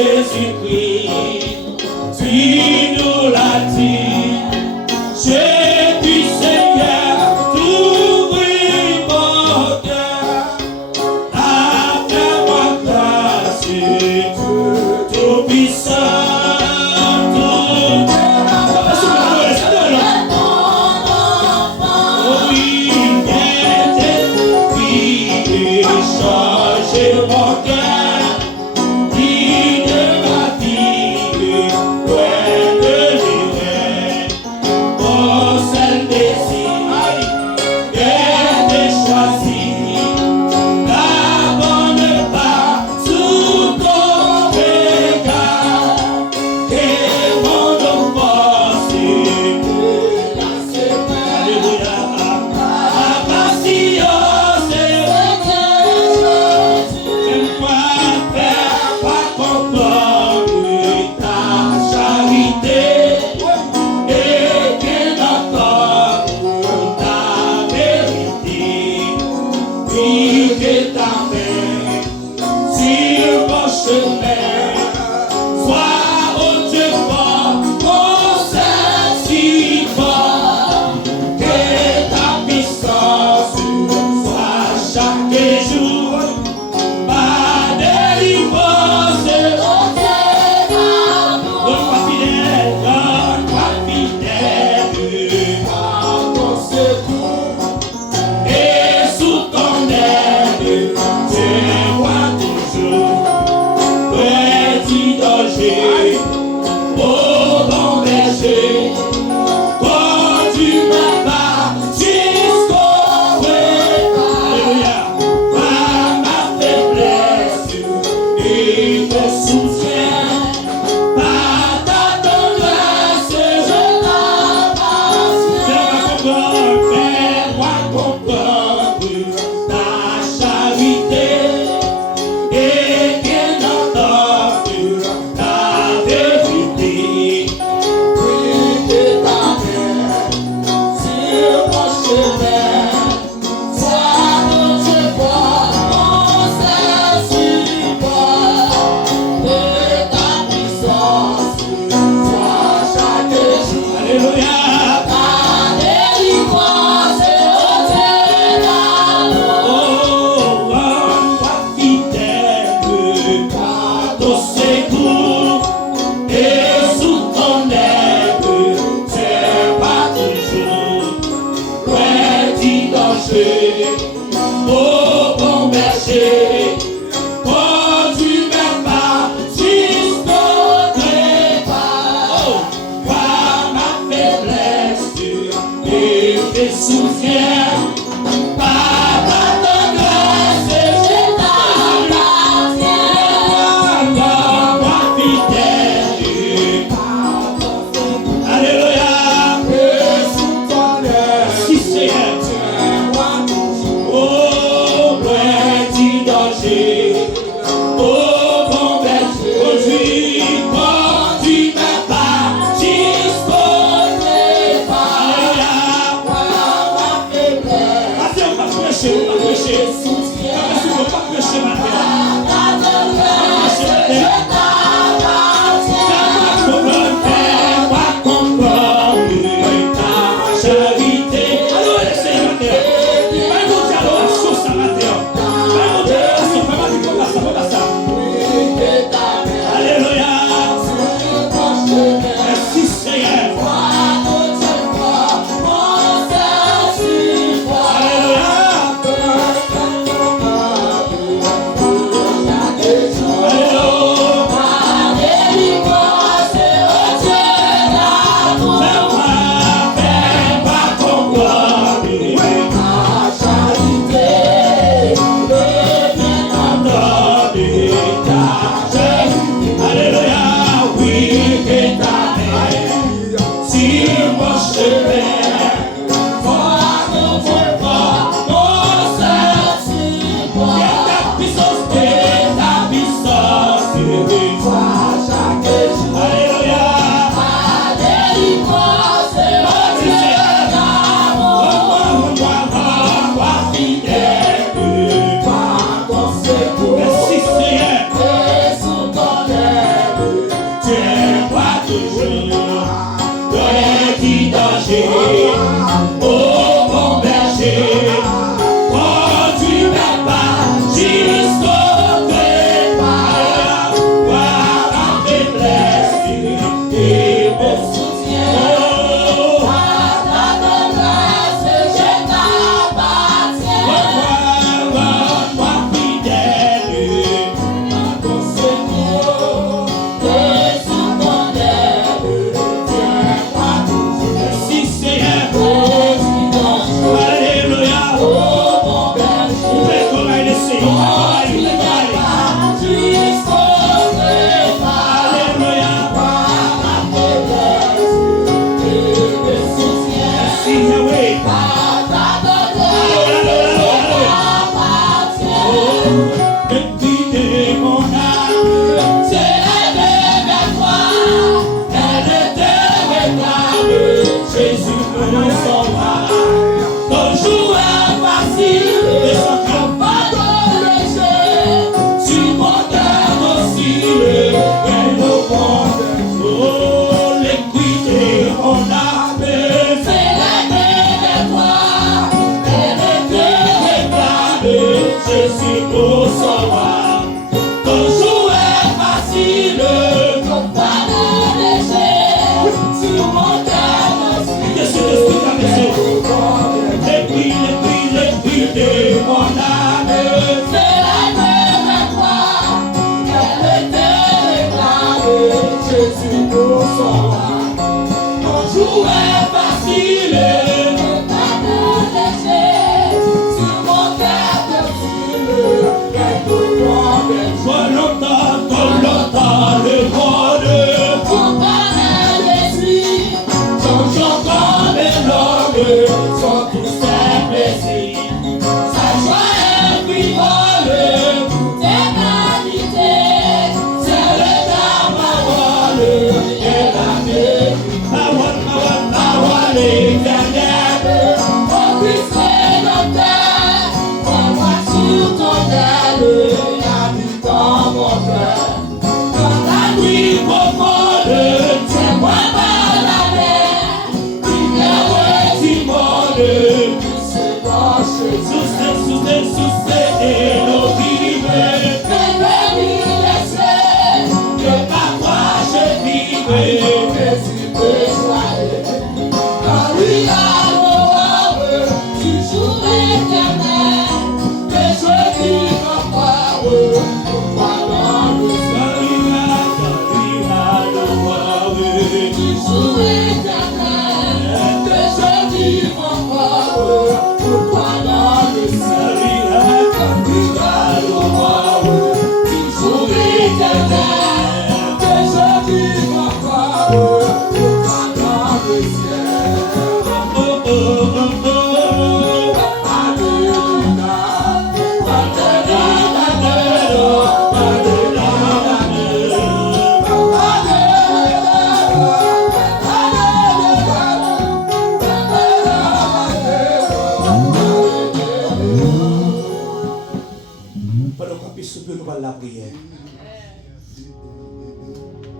Jusqu'au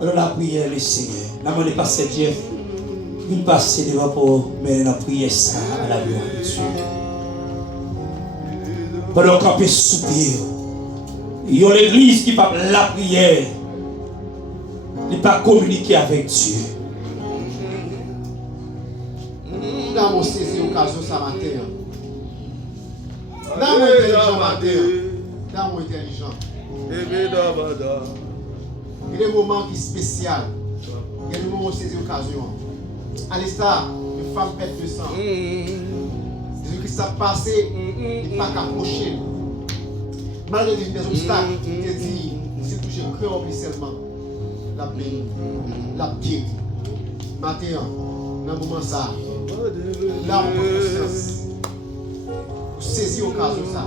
Alors la prière, le Seigneur. La monnaie passe Dieu. Il passe devant pour mener la prière ça à la gloire de Dieu. Pendant qu'on peut souper, il y a l'église qui parle la prière. Il ne peut pas communiquer avec Dieu. Dans mon saisi occasion ça matin. Dans mon intelligent matin. Dans mon intelligent. Il y a des moments qui sont spéciaux. Il y a des moments où saisi occasion. À l'instar, une femme pète de sang. Jésus-Christ a passé, il n'est pas qu'approché. Malgré des obstacles, il te dit, si tu touches le cœur seulement, la béni, la pied. Matin, dans le moment ça, là on prend conscience. Vous saisissez l'occasion ça,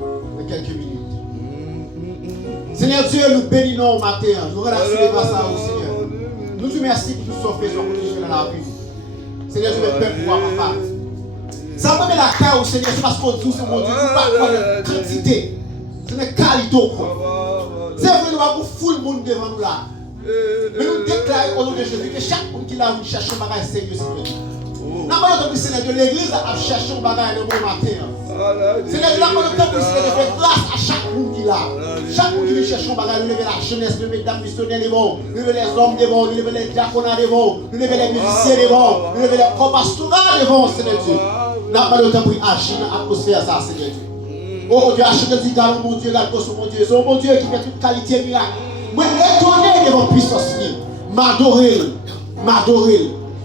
dans quelques minutes. Seigneur Dieu, nous bénissons au matin, nous relaxons les grâces au Seigneur. Nous te remercions pour tout ce que tu fais dans la vie. Seigneur, je veux peur pour papa. Ça me met la carte au Seigneur, c'est parce qu'on dit, c'est mon Dieu, nous ne pas de quantité, c'est une qualité. C'est vrai, nous avons full monde devant nous là. Mais nous déclarons au nom de Jésus que chaque monde qui l'a cherché un bagage sérieux, Seigneur. Nous avons le Seigneur de l'église à chercher un bagage de bon matin. Seigneur, nous avons le temps de faire grâce à chaque monde qui l'a. Chaque monde qui veut chercher un bagage, nous levons la jeunesse, nous levons les missionnaires devant, nous levons les hommes devant, nous levons les diaconats devant, nous levons les musiciens devant, nous levons les corps pastoraux devant, Seigneur Dieu. Nous avons le temps pour agir dans l'atmosphère, ça, Seigneur Dieu. Oh Dieu, achète le digal, mon Dieu, regarde mon Dieu. C'est mon Dieu qui fait toute qualité miracle. Moi, étonné devant puissance. M'adorer.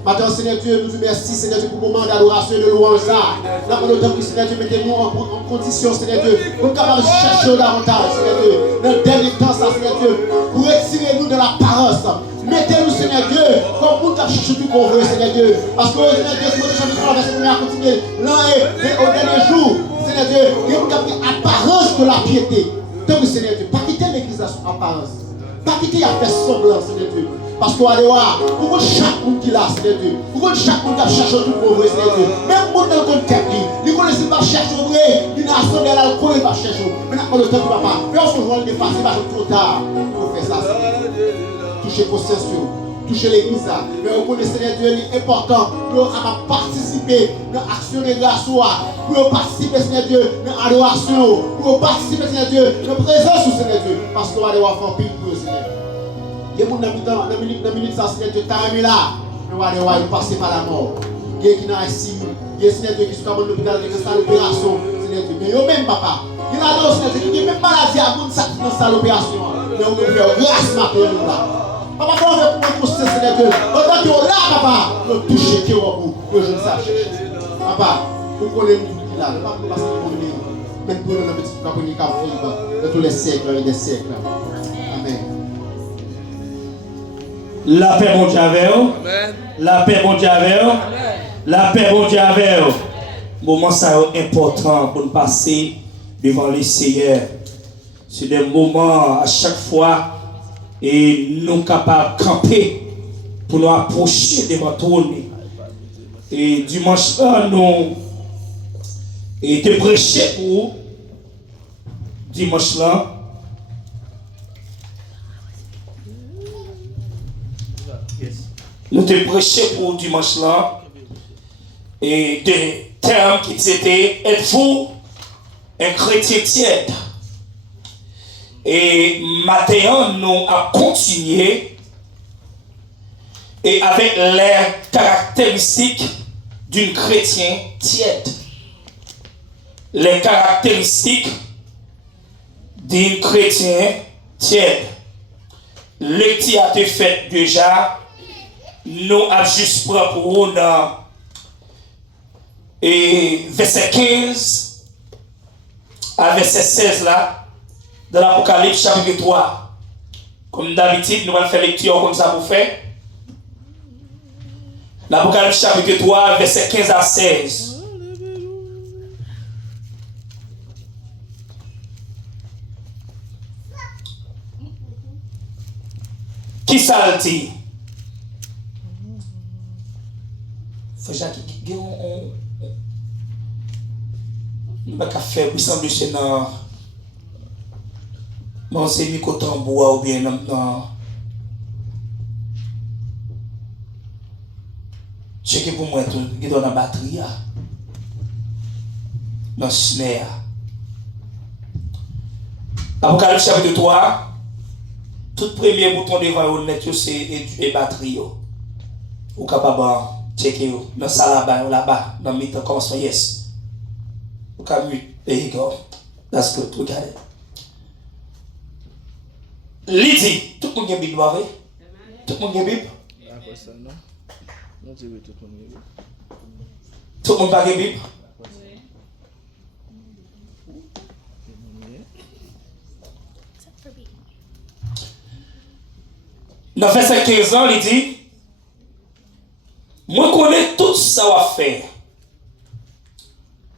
Maintenant, Seigneur Dieu, nous te remercions, Seigneur Dieu, pour le moment d'adoration et de louange là. Là, pendant le temps que Seigneur Dieu, mettez-nous en condition, Seigneur Dieu, pour capable de chercher davantage, Seigneur Dieu. Dans le dernier temps, ça, Seigneur Dieu, pour retirer nous de la paresse. Mettez-nous, Seigneur Dieu, comme pour chercher tout qu'on veut, Seigneur Dieu. Parce que, Seigneur Dieu, si vous avez verset 1 à continuer, l'un et au dernier jour, Seigneur Dieu, il y a une apparence de la piété. Donc, Seigneur Dieu, pas quitter l'église à son apparence. Pas quitter à faire semblant, Seigneur Dieu. Parce qu'on va voir, pour chaque monde qui l'a, Seigneur Dieu, pour chaque monde qui cherche tout pour vrai, Seigneur Dieu, même monde dans le tête, il ne connaît pas chercher au vrai, il n'a pas de l'alcool, il va chercher. Mais maintenant, le temps qui va pas, mais on se voit le dépasser, il va trop tard pour faire ça. Toucher conscience, toucher l'église, mais on connaît, Seigneur Dieu, il est important pour participer dans l'action de grâce, pour participer, Seigneur Dieu, dans l'adoration, pour participer, Seigneur Dieu, dans la présence, Seigneur Dieu, parce qu'on va devoir faire pile pour Seigneur. Il y a des gens dans minute ça, Seigneur Dieu, t'as là, mais on va devoir passer par la mort. Il y a des gens qui sont ici, il y a des Seigneur Dieu qui sont dans l'hôpital, qui sont dans l'opération, Seigneur Dieu, mais eux-mêmes, papa, il y a d'autres, Seigneur Dieu, qui ont même maladie à bout de ça qui dans l'opération, mais on peut faire grâce maintenant là. Papa, comment on fait pour poster, Seigneur Dieu, pendant que là, papa, on touche qui est au bout, que je ne sache. Papa, pour qu'on ait une vie là, ne pas passer pour nous, même pour nous, petit caponi qui vivre dans tous les siècles et des siècles. Amen. La paix, mon Dieu, avec vous. La paix, mon Dieu, avec vous. La paix, mon Dieu, avec vous. Moment ça est important pour nous passer devant les Seigneurs. C'est des moments à chaque fois et nous capables de camper pour nous approcher devant tout. Et dimanche là, nous été prêché pour dimanche là. Nous te prêché pour dimanche là et des termes qui étaient êtes-vous un chrétien tiède? Et maintenant nous avons continué et avec les caractéristiques d'une chrétien tiède. Les caractéristiques d'un chrétien tiède. Le qui a été fait déjà. Nous avons juste pris pour nous dans verset 15 à verset 16 là, dans l'Apocalypse chapitre 3. Comme d'habitude, nous allons faire lecture comme ça pour faire. L'Apocalypse chapitre 3, verset 15 à 16. Qui ça le dit? Jacques, on va faire pour sembler chez nous. Mon c'est micro-tambour ou bien dans. Checker pour moi tout, qui donne la batterie, dans le snare. Apocalypse chapitre 3, tout premier bouton devant vous, c'est batterie. Ou capable. Checkez vous dans ça là-bas, dans le temps, commencement, yes. You can mute. There you go. That's good. We got it. Lydie, tout le monde a une Bible, vrai? Tout le monde a une Bible? Tout le monde a une Bible? Dans verset 15 ans, il dit, moi connais tout ça à faire.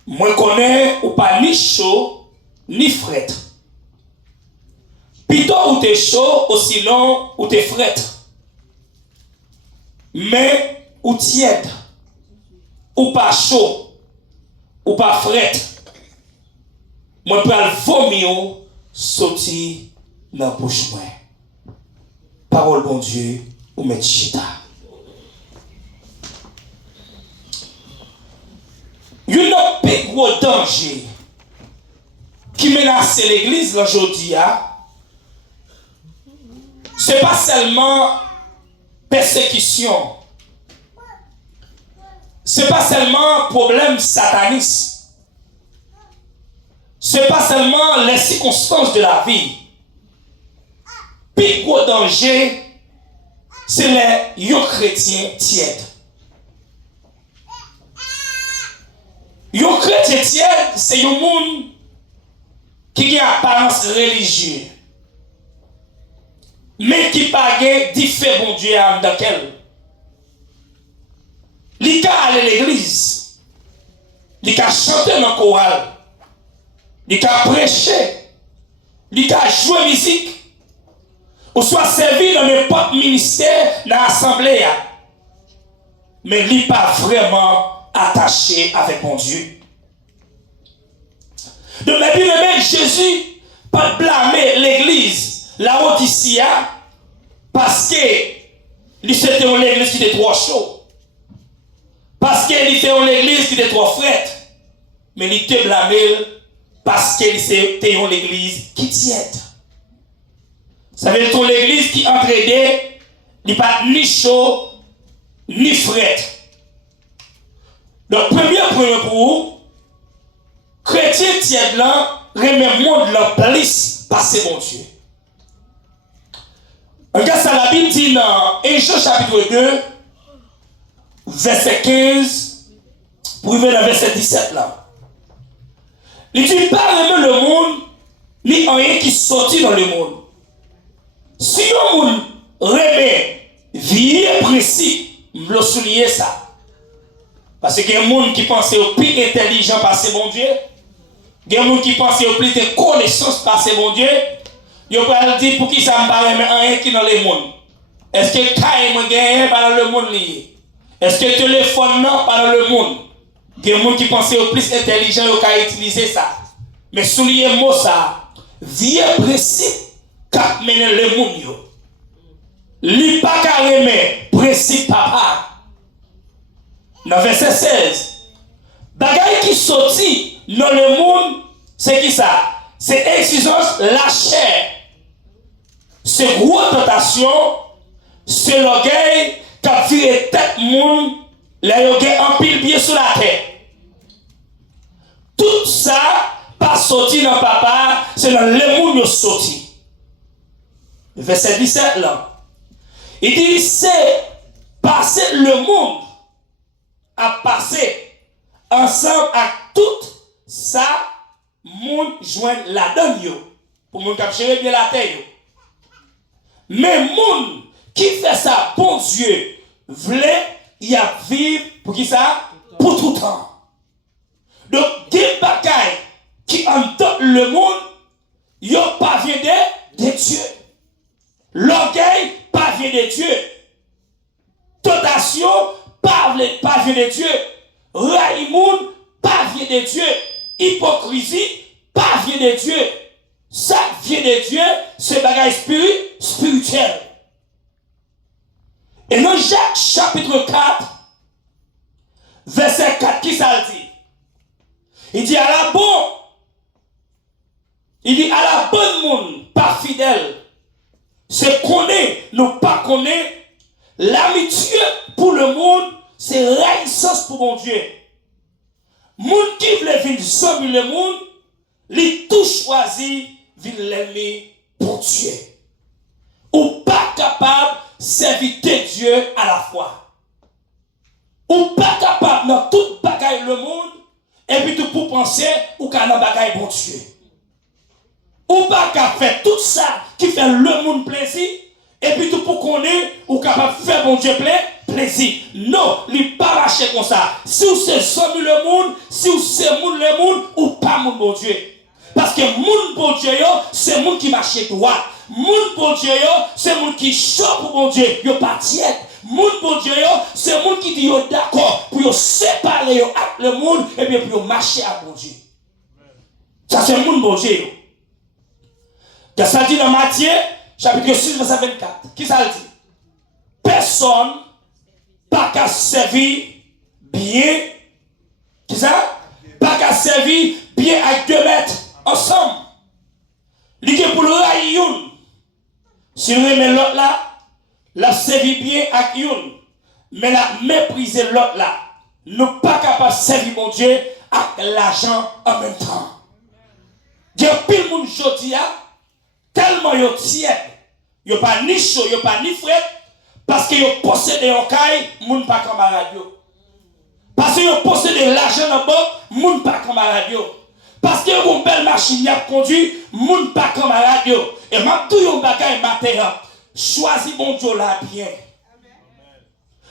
Moi connais ou pas ni chaud ni fret. Plutôt ou t'es chaud ou sinon ou t'es fret. Mais ou tiède ou pas chaud ou pas fret. Moi pral vomir sorti dans bouche moi. Parole bon Dieu ou mettre chita. Il y a un plus gros danger qui menace l'église aujourd'hui. Ce n'est pas seulement persécution. Ce n'est pas seulement problème sataniste. Ce n'est pas seulement les circonstances de la vie. Le plus gros danger, c'est les chrétiens tièdes. Un chrétien tiède, c'est un monde qui a apparence religieuse, mais qui pas dit fait bon Dieu dans quel. Il a aller à l'église, il a chanter dans le choral, il a prêcher, il a jouer musique, ou soit servi dans n'importe ministère dans l'assemblée. Mais il n'est pas vraiment attaché avec mon Dieu. De ma Bible, même Jésus pas blâmer l'église, la Odyssée, parce que c'était une église qui était trop chaude. Parce qu'il était une église qui était trop frette. Mais il était blâmé parce qu'il était une église qui tiède. Ça veut dire que l'église qui entraînait, il n'est pas ni chaud, ni frette. Le premier point pour vous, chrétien tiède là, remet le monde leur plus passer mon Dieu. Regarde ça, la Bible dit dans Échos chapitre 2, verset 15, pour arriver dans verset 17 là. Il dit pas remet le monde, ni rien qui sortit dans le monde. Si le monde remet vie principe, je veux souligner ça. Parce qu'il y a des gens qui pensent au plus intelligent par ces bon Dieu. Il y a des gens qui pensent au plus de connaissances par ces bon Dieu. Ils peuvent dire pour qui ça me paraît rien qui dans le monde. Est-ce que Kaï me gagne par le monde lié? Est-ce que le téléphone non par le monde? Il y a des gens qui pensent au plus intelligent qui ont utilisé ça. Mais souligner le mot ça, vieux principe qu'a mené le monde. Li pas carrément principe papa. Dans verset 16, bagaille qui sortit dans le monde, c'est qui ça? C'est exigence la chair. C'est grosse tentation, c'est l'orgueil qui a viré tête monde, là il y a un pile pied sur la tête. Tout ça, pas sorti dans papa, c'est dans le monde qui est sorti. Verset 17 là. Il dit, c'est passer le monde à passer ensemble à tout ça, monde joint la donne pour mon capturer bien la terre. Mais monde qui fait ça, bon Dieu, voulait y a vivre pour qui ça? Pour tout temps. Donc, des bagailles qui entendent le monde, ils n'ont pas vient de Dieu. L'orgueil, pas vient de Dieu. Tentation, pas vient de Dieu. Raïmoun, pas vient de Dieu. Hypocrisie, pas vient de Dieu. Ça vient de Dieu, c'est bagage spirituel. Et dans Jacques chapitre 4, verset 4, qui ça dit? Il dit à la bonne monde, pas fidèle. C'est connaît, ne pas connaît. L'amitié pour le monde, c'est réussite pour mon Dieu. Monde qui veut vivre sauver le monde, il tout choisi vient l'aimer pour Dieu. Ou pas capable de servir Dieu à la fois. Ou pas capable dans tout bagaille le monde, et puis tout pour penser ou qu'à dans bagaille bon Dieu. Ou pas capable de faire tout ça qui fait le monde plaisir, et puis tout pour connaître ou capable de faire bon Dieu plaisir. Non, il n'est pas marché comme ça. Si vous c'est somme le monde, si vous c'est le monde, ou pas mon bon Dieu. Parce que mon bon Dieu, c'est monde qui marche droit. Mon bon Dieu, c'est monde qui chope pour bon Dieu. Yo pas tiède. Mon bon Dieu, c'est monde qui dit d'accord pour séparer avec le monde et bien pour marcher avec bon Dieu. Ça c'est mon bon Dieu. Qu'est-ce que ça dit dans Matthieu, chapitre 6, verset 24? Qui ça dit? Personne pas qu'à servir bien. Qui ça? Pas qu'à servir bien avec 2 mètres ensemble. L'idée pour le rayon. Si nous remet l'autre là, la servir bien avec une. Mais la mépriser l'autre là. Nous pas capable de servir mon Dieu avec l'argent en même temps. Dieu pile moun jodi a tellement yo tiède, yo pas ni chaud, yo pas ni frais parce que yo possède un caille, moun pas camarade yo. Parce que vous possédez l'argent dans la banque, moun pas camarade yo. Parce que vous avez une belle machine à conduire, moun pas camarade yo. Et ma tout yon bagay matin, choisis bon Dieu là bien.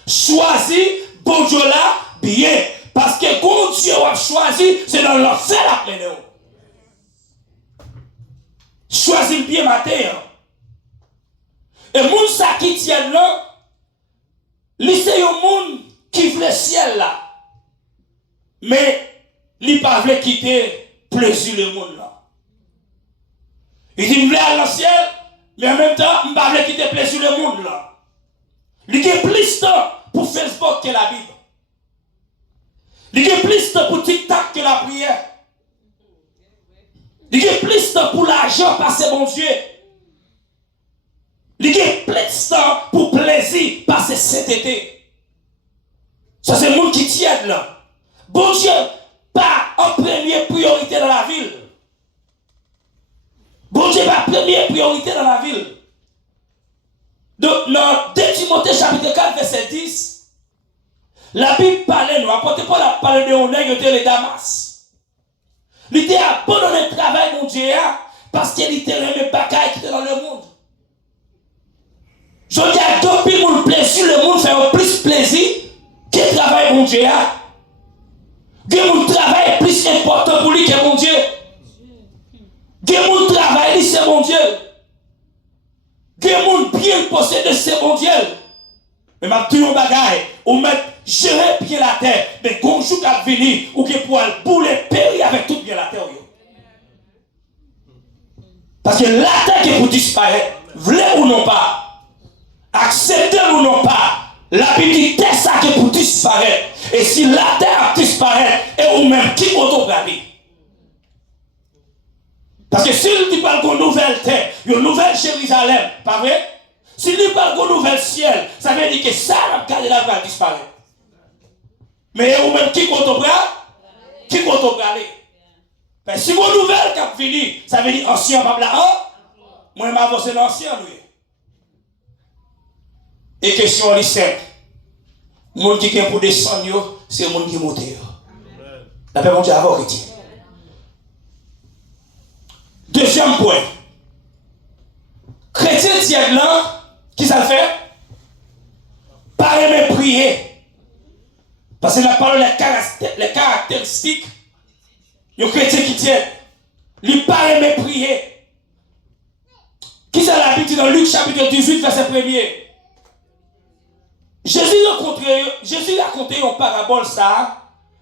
Choisis bon Dieu là bien. Parce que bon Dieu a choisi, c'est dans l'enfer la pleine. Choisis bien matin. Et moun sa qui tient là, c'est un monde qui veut le ciel là. Mais il ne pas quitter plaisir le monde là. Il dit, je veux aller dans le ciel, mais en même temps, je ne pas quitter plaisir le monde là. Il y a plus de temps pour Facebook que la Bible. Il y a plus de temps pour TikTok que la prière. Il y a plus de temps pour l'argent passer bon Dieu. Il y a plus de temps pour plaisir passer cet été. Ça c'est le monde qui tient là. Bon Dieu, pas en première priorité dans la ville. Bon Dieu, pas en première priorité dans la ville. Donc, dans 2 Timothée chapitre 4, verset 10, la Bible parlait, nous apportez pas la parole de honneur qui était les Damas. Il était abandonné le travail, mon Dieu, parce qu'il était remis bagaille qui était dans le monde. Je dis à deux le monde plaisir, le monde fait plus plaisir que le travail, mon Dieu. Mon travail est plus important pour lui que mon Dieu. Mon travail, c'est mon Dieu. Mon bien possédé, c'est mon Dieu. Mais ma tout un bagaille, ou mettre gérer bien la terre, mais quand je vais venir, ou que pour aller bouler, périr avec tout bien la terre. Parce que la terre qui est pour disparaître, voulez ou non pas, acceptez ou non pas, la Bible dit que ça qui est pour disparaître. Et si la terre disparaît, et ou même qui peut regarder. Parce que s'il dit pas une nouvelle terre, une nouvelle Jérusalem, pas vrai? S'il dit pas une nouvelle ciel, ça veut dire que ça, la va disparaître. Mais ou même qui peut regarder? Qui peut regarder? Mais si une nouvelle qui a fini, ça veut dire ancien, pas là, moi je m'avance dans l'ancien, lui. Et question est simple. Le monde qui est pour descendre, c'est le monde qui monte. La paix, mon Dieu, avant chrétien. Deuxième point. Chrétien tiède là, qui ça fait? Pas aimer prier. Parce que la parole, les caractéristiques, le chrétien qui tient, il pas aimer prier. Qui ça l'a dit dans Luc chapitre 18, verset 1er? Jésus a raconté une parabole ça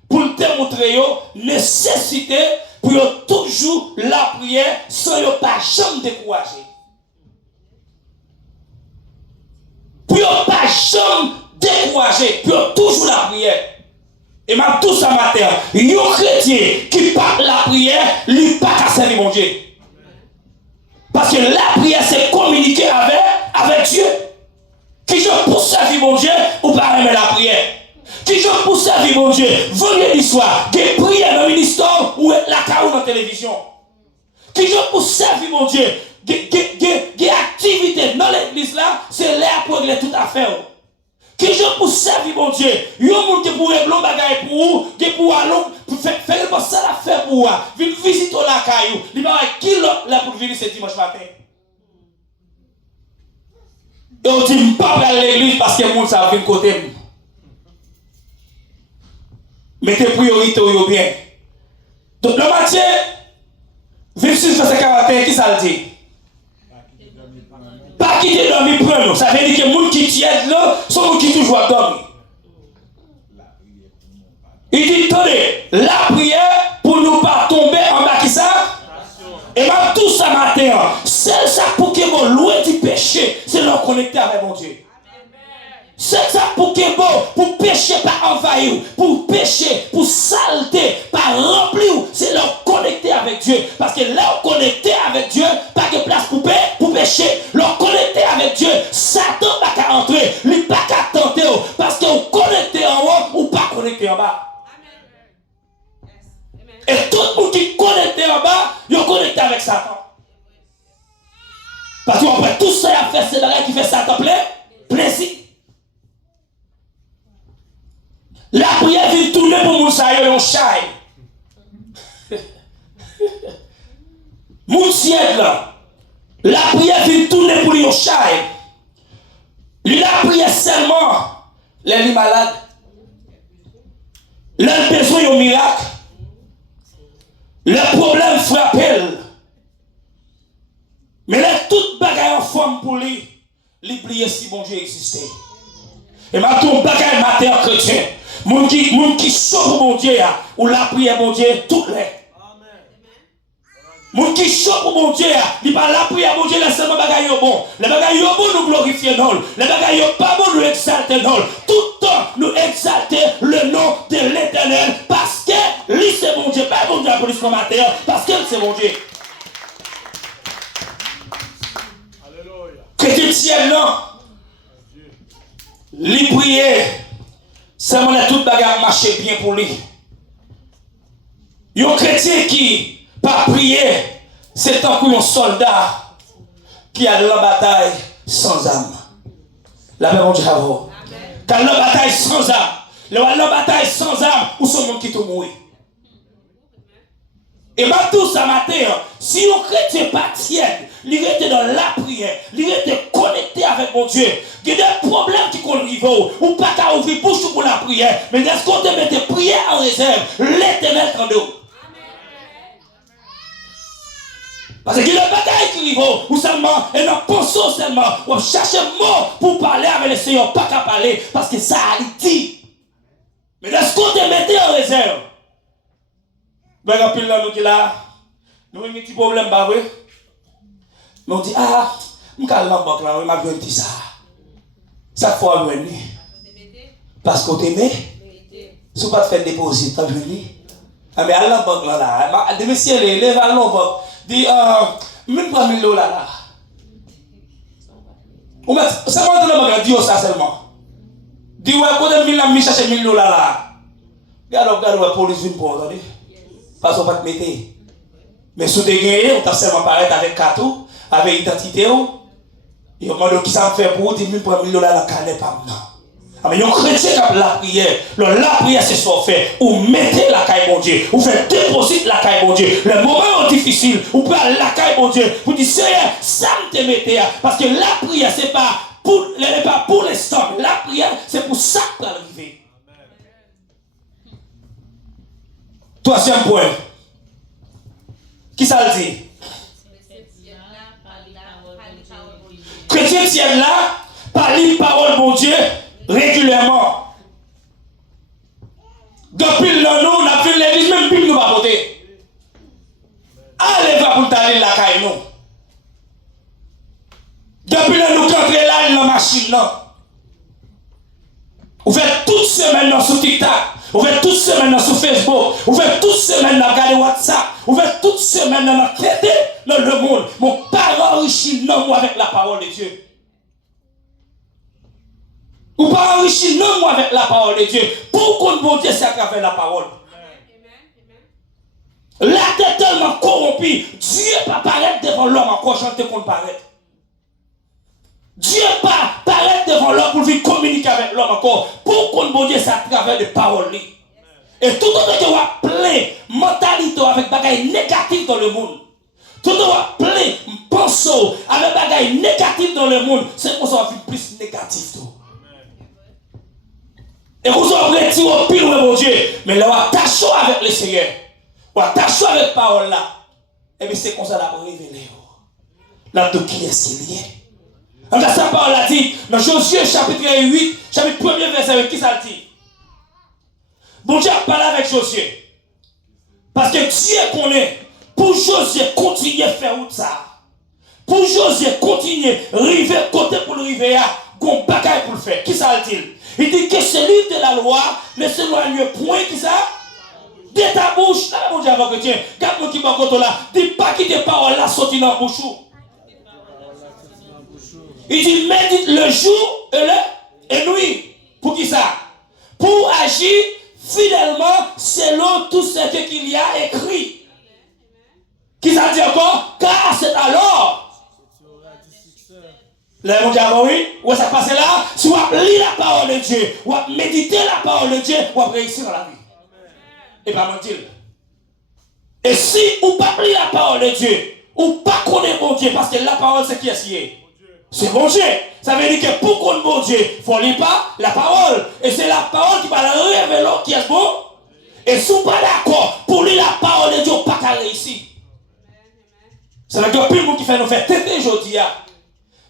pour te montrer la nécessité pour toujours la prière sans ne pas jamais décourager. Pour ne pas jamais décourager, pour toujours la prière. Et même tout ça matin, un chrétien qui parle la prière, lui pas qu'à servir mon Dieu. Parce que la prière c'est communiquer avec Dieu. Qui je pour servir mon Dieu ou pas aimer la prière? Qui je pour servir mon Dieu? Vendredi soir, des prières dans le ministère ou la carotte dans la télévision. Qui je pour servir mon Dieu? Des activités dans l'église là, c'est là pour régler toute affaire. Qui je pour servir mon Dieu? Il y a un monde qui pour régler un bagage pour vous, qui pour aller faire ça l'affaire pour vous. Venir visiter la caillou. Il va qui là pour venir ce dimanche matin? Et on dit, je ne pas à l'église parce que le monde ça vient de côté. Mettez priorité au bien. Donc, le Matthieu, 26 verset 41, qui ça le dit? Pas quitter dormir prendre. Ça veut dire que les gens qui tiennent là sont les gens qui toujours dormir. Il dit, attendez, la prière pour nous pas tomber en bas qui ça? Et même tout ça matin, c'est ça pour que vous loin du péché, c'est leur connecter avec mon Dieu. C'est ça pour que vous, pour pécher, pas envahir, pour pécher, pour saleté, pas remplir, c'est leur connecter avec Dieu. Parce que leur connecter avec Dieu, pas de place pour pécher, leur connecter avec Dieu, Satan n'a qu'à entrer, il n'a pas qu'à tenter, parce que vous connectez en haut ou pas connecté en bas. Et tout le monde qui est connecté en bas, il est connecté avec Satan. Parce qu'après tout ça, il a fait ces bagages qui fait Satan plaisir. La prière vient tourner pour Moussa et on chaille. Moun tiède là. La prière vient tourner pour lui on chaille. La prière seulement les malades. Le besoin de miracle. Le problème frappe. Mais là, toute bagaille en forme pour lui, l'oublier si bon Dieu existait. Et maintenant, bagaille matin chrétien. Moun qui chaud pour mon Dieu, ou la prière mon Dieu, toutes les. Moun qui chaud pour mon Dieu, il pas la prière mon Dieu, là seulement bagaille bon. Les bagaille bon nous glorifier non. Les bagaille pas bon nous exalter non. Tout le temps nous exalter le nom de l'Éternel parce que lui c'est mon Dieu, pas mon Dieu la police matin, parce que c'est mon Dieu. Chrétien non. Lui prier, c'est mon toute bagarre marcher bien pour lui. Un chrétien qui pas prier, c'est tant qu'un soldat qui a la bataille sans âme. La paix mon Dieu. Car la bataille sans âme, la bataille sans âme, où sont les gens qui te mourent? Et maintenant, ça matin, si on chrétien pas tiède, il était dans la prière, il était connecté avec mon Dieu. Il y a des problèmes qui arrivent, ou pas qu'à ouvrir bouche pour la prière, mais est-ce qu'on te mette prière en réserve, l'Éternel t'en donne. Parce qu'il y a des bagailles qui arrivent, ou seulement, et non pensons seulement, on cherche un mot pour parler avec le Seigneur, pas qu'à parler, parce que ça a dit. Mais est-ce qu'on te mette en réserve? Ben, quand pile là, nous qui là, nous avons un petit problème, bah oui. Mais on dit, ah, je vais aller dans la banque là, je vais dire ça. Ça faut venir. Parce qu'on t'aime, si on ne pas te faire déposer, tu vas venir. Ah, mais allez dans la banque là, des messieurs, les va à la banque. Dis, même pas 1000 dollars là. Ou mais, ça va dans la banque, dis ça seulement. Dis, ouais, quand on a 1000 chercher 1000 dollars là. Regarde, la police vient pour entendre. Parce qu'on va te mettre. Mais si tu es gagné, on t'a seulement paraître avec carte, avec identité. Et on demande qui ça me fait pour 10 000 pour 1000 dollars dans le carnet, pas maintenant. Mais il y a un chrétien qui a la prière. La prière, c'est ce qu'on fait. Ou mettez la caille, mon Dieu. Ou faites déposer la caille, mon Dieu. Le moment est difficile. Ou peut aller la caille, mon Dieu. Pour dire, Seigneur, ça me te mettez. Parce que la prière, c'est pas pour l'instant. La prière, c'est pour ça que va arriver. Troisième point. Qui ça le dit? Chrétien tiennent là, parle la parole mon Dieu régulièrement. Depuis le nous, on a fait l'église, même Bible nous va voter. Allez, va pour t'aller la caille nous. Depuis le nous, quand là, dans la machine là. Vous faites toute semaine sur TikTok. Vous faites toute semaine sur Facebook. Vous faites toute semaine dans regarder WhatsApp. Vous faites toute semaine dans traiter dans le monde. Mon père enrichit non avec la parole de Dieu. Ou pas enrichir non avec la parole de Dieu. Pour qu'on bon Dieu, c'est à travers la parole. La tête tellement corrompue. Dieu ne va pas paraître devant l'homme encore chanter qu'on paraît. Dieu ne va pas paraître devant l'homme pour lui communiquer avec l'homme encore. Pour qu'on bon Dieu, c'est à travers les paroles. Et tout le monde qui a plein mentalité avec des bagailles négatives dans le monde. Tout le monde a plein pensée avec des bagailles négatives dans le monde. C'est pour ça qu'on a plus négatif. Et vous aurez dit au pire, mon Dieu, mais là, on attache avec le Seigneur. On attache avec la parole là. Et bien, c'est comme ça qu'on révélé. Là, de qui est-ce qu'il y est? En sa parole a dit, dans Josué chapitre 8, chapitre 1er verset, qui ça dit? Bon Dieu a parlé avec Josué. Parce que Dieu connaît, pour Josué continuer à faire ça. Pour Josué continuer, arriver côté pour le river, qu'on bagaille pour le faire. Qui ça dit? Il dit que celui de la loi ne s'éloigne point, qui ça? De ta bouche. Là, mon Dieu, avant que tiens, garde-moi qui m'a côté là. Dis pas que tes paroles là sortent dans la bouche. Il dit médite le jour et nuit. Pour qui ça? Pour agir fidèlement selon tout ce qu'il y a écrit. Qui ça dit encore? Car c'est alors Là, mon Dieu, oui, où ça passe là? Si vous lisez la parole de Dieu, ou méditer la parole de Dieu, vous réussir dans la vie. Et pas mentir. Et si vous ne pas lire la parole de Dieu, ou pas connaître mon Dieu, parce que la parole c'est qui est? C'est bon Dieu. Ça veut dire que pour connaître mon Dieu, il faut lire pas la parole. Et c'est la parole qui va la révéler qui est bon. Et si vous pas d'accord pour lire la parole de Dieu, pas qu'à réussir. Ça veut dire que plus de monde qui fait nous faire tête aujourd'hui.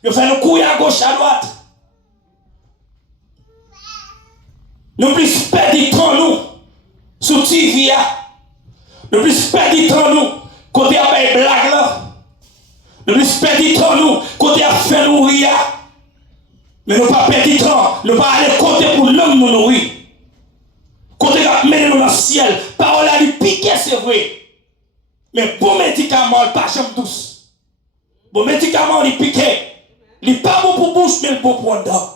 Nous fait nous courir à gauche, à droite. Nous plus perdre du temps nous sur TV. Nous plus perdre du temps nous côté à faire blague là. Nous plus perdre du temps nous côté à faire nous rire. Mais nous pas perdre du temps, nous pas aller côté pour l'homme nous nourrir. Côté à mener nous dans le ciel, parole à lui piquer c'est vrai. Mais bon médicament, pas jamais tous. Bon médicament, il pique. Il n'est pas bon pour bouche, mais il est bon pour dedans.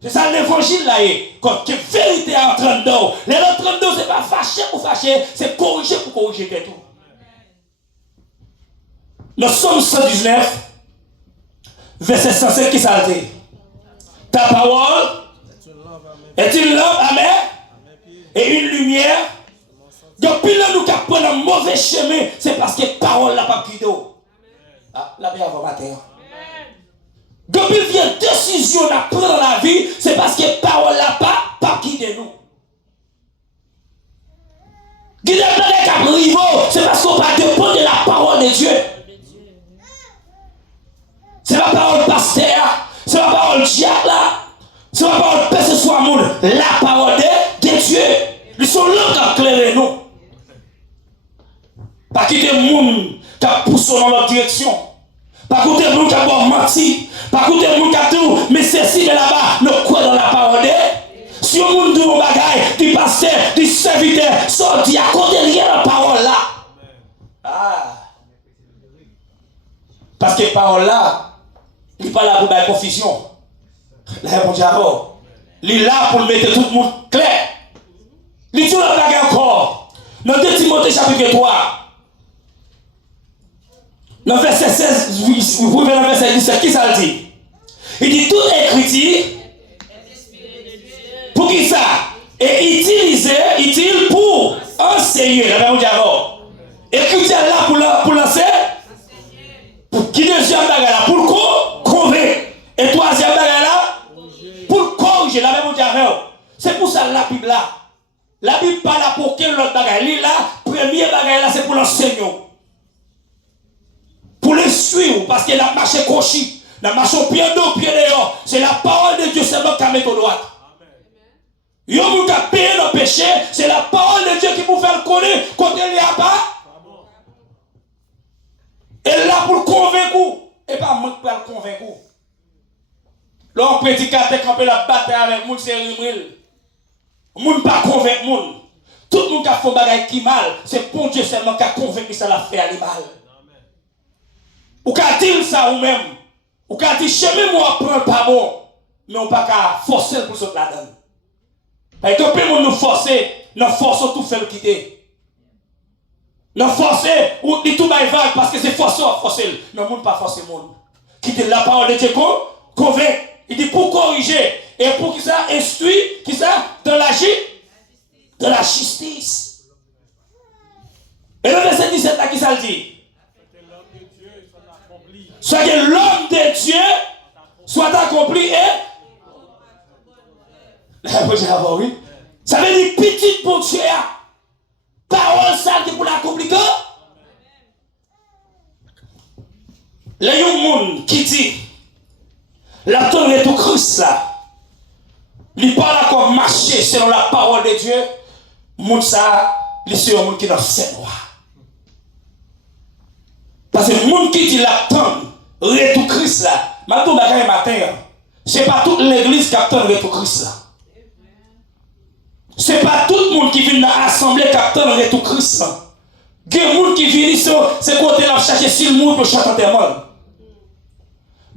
C'est ça l'évangile là. Quand que vérité est en train dedans. Les en train dedans, ce n'est pas fâcher pour fâcher, c'est corriger pour corriger tout. Nous sommes 119, verset 107 qui s'arrête. Ta parole est une lampe, amen, et une lumière. Depuis là, nous qui prenons un mauvais chemin, c'est parce que parole n'a pas guidé. Ah, la paix avant matin. Depuis qu'il y a une décision à prendre dans la vie, c'est parce que parole n'a pas guidé nous. Guider les caprivaux, c'est parce qu'on va dépendre de la parole de Dieu. C'est la parole pasteur, c'est la parole diable, c'est la parole personne soit monde, la parole de Dieu. Ils sont là qui éclairent nous. Pas quitter le monde qui a poussé dans leur direction. Pas quitter le monde qui a menti. Pas quitter le monde qui a tout. Mais ceci de là-bas, nous croyons dans la parole de Dieu. Si le monde dit mon bagaille, du pasteur, du serviteur, sorti à côté rien dans la parole là. Ah. Parce que la parole là, il n'est pas là pour faire confusion. Là, mon diable, il est là pour mettre tout le monde clair. Il dit la bagarre encore. Dans 2 Timothée chapitre 3. Dans verset 16, vous pouvez dans verset 17, qui ça dit? Il dit tout écrit pour qui ça? Et utile pour enseigner. La même diable. Écriture là pour lancer. Pour qui deuxième bagarre là? Pour convaincre. Et troisième bagarre là? Pour corriger. La même diable. C'est pour ça la Bible là. La Bible pas là pour quel autre bagaille. Là, premier bagaille là, c'est pour l'enseigner. Pour le suivre, parce qu'il a marché cochi. Il a marché pied d'eau, pied dehors. C'est la parole de Dieu seulement qui met au droit. Il y a un qui a payé le péché, c'est la parole de Dieu qui vous fait le connaître quand il n'y a pas. Et là pour le convaincre, et pas moi qui peux le convaincre. Là, on prédicateur quand on la bataille avec nous, c'est rimril. Moun pas convaincre moun. Tout le monde qui a fait des qui mal, c'est pour Dieu seulement qui a convaincu que ça l'a fait aller mal. Ou qu'a dit ça ou même. Ou qu'a dit chemin moi prend pas bon, mais on pas qu'à forcer pour sauter la donne. Parce que plus nous forcer, nous forçons tout faire le quitter. Nous forcer ou dit tout bail vague parce que c'est forcer. Mais moun pas forcer moun. Quitter la parole de Dieu convaincre. Il dit pour corriger. Et pour qui ça instruit, qui ça dans la justice. Et le verset 17 là, qui ça le dit? Soit que l'homme de Dieu soit accompli et. Oui. Ça veut dire petit pour Dieu. Parole sale qui pour l'accomplir. Les gens qui dit la tonne est tout Christ là. Il parle comme marcher selon la parole de Dieu. Moun ça, il c'est un monde qui est dans cette loi. Parce que le monde qui dit la tonne, retour Christ là, maintenant matin, c'est pas toute l'église qui attend retour Christ là. C'est pas tout le monde qui vient dans l'assemblée qui attend retour Christ là. Il y a des gens qui viennent ici, c'est côté là chercher si le monde pour chanter des mots.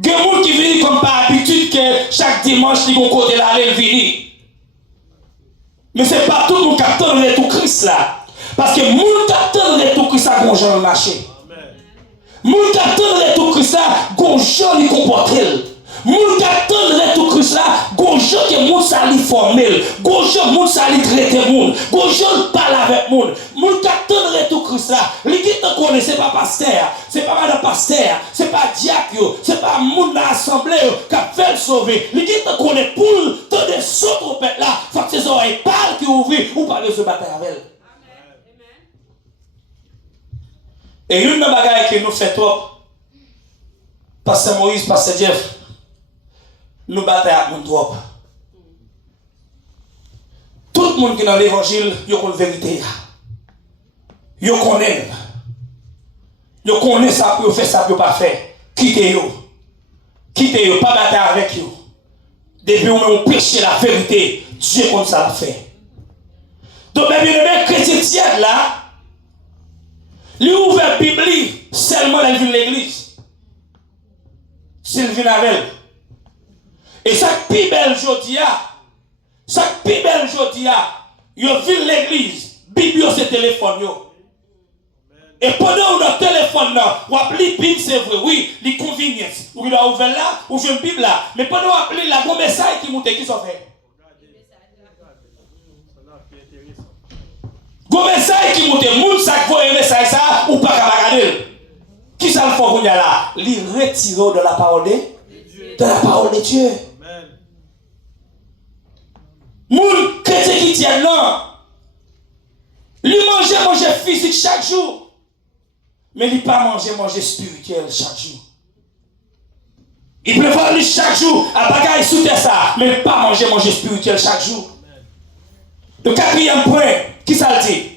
Il y a des gens qui viennent comme par habitude que chaque dimanche, ils vont côté là, aller venir. Mais ce n'est pas tout le monde qui attend le retour Christ là. Parce que le monde qui attend le retour Christ là, il y a le marché. Le monde qui attend le retour Christ là, il y a le comporter. Moun qui attendrait tout Christ là, gonjon que moun ça li formel, gonjon moun ça li traiter moun, gonjon parle avec moun. Moun qui attendrait tout Christ là, li qui te connaît c'est pas pasteur, c'est pas madame pasteur, c'est pas diacre, c'est pas moun dans l'assemblée qui a fait le sauver. Li qui te connaît pour te de son trompette là, faut que ses oreilles parlent qui ouvrent ou pas de se battre avec elle. Et une des bagailles que nous faisons trop, Pasteur Moïse, Pasteur Jeff, nous battons avec nous trop. Tout le monde qui est dans l'évangile, il connaît la vérité. Il connaît. Il connaît ça pour faire ça pour pas faire. Quittez-vous. Quittez-vous, pas battre avec vous. Depuis où on péché la vérité, Dieu comme ça l'a fait. Donc, bien aimé, chrétien tiède là, lui ouvre la Bible seulement dans l'église. S'il vient avec elle. Et ça plus belle jodia, ça plus belle jodia, yo vient l'église, Bible c'est téléphone yo. Et pendant que le téléphone là, ou appelez Bible c'est vrai, oui, les convenience. Ou il a ouvert là, ou je une Bible là, mais pendant que appelez la bon message qui monte qui sont fait. Bon message qui monte, moun ça voit un message ça ou pas regarder. Qui ça le fait qu'on y a là? Les retirer de la parole de la parole de Dieu. Moun chrétien qui tient là, lui manger physique chaque jour, mais il pas manger spirituel chaque jour. Il préfère lui chaque jour à bagaille sous terre ça, mais il pas manger spirituel chaque jour. Le quatrième point, qui ça le dit?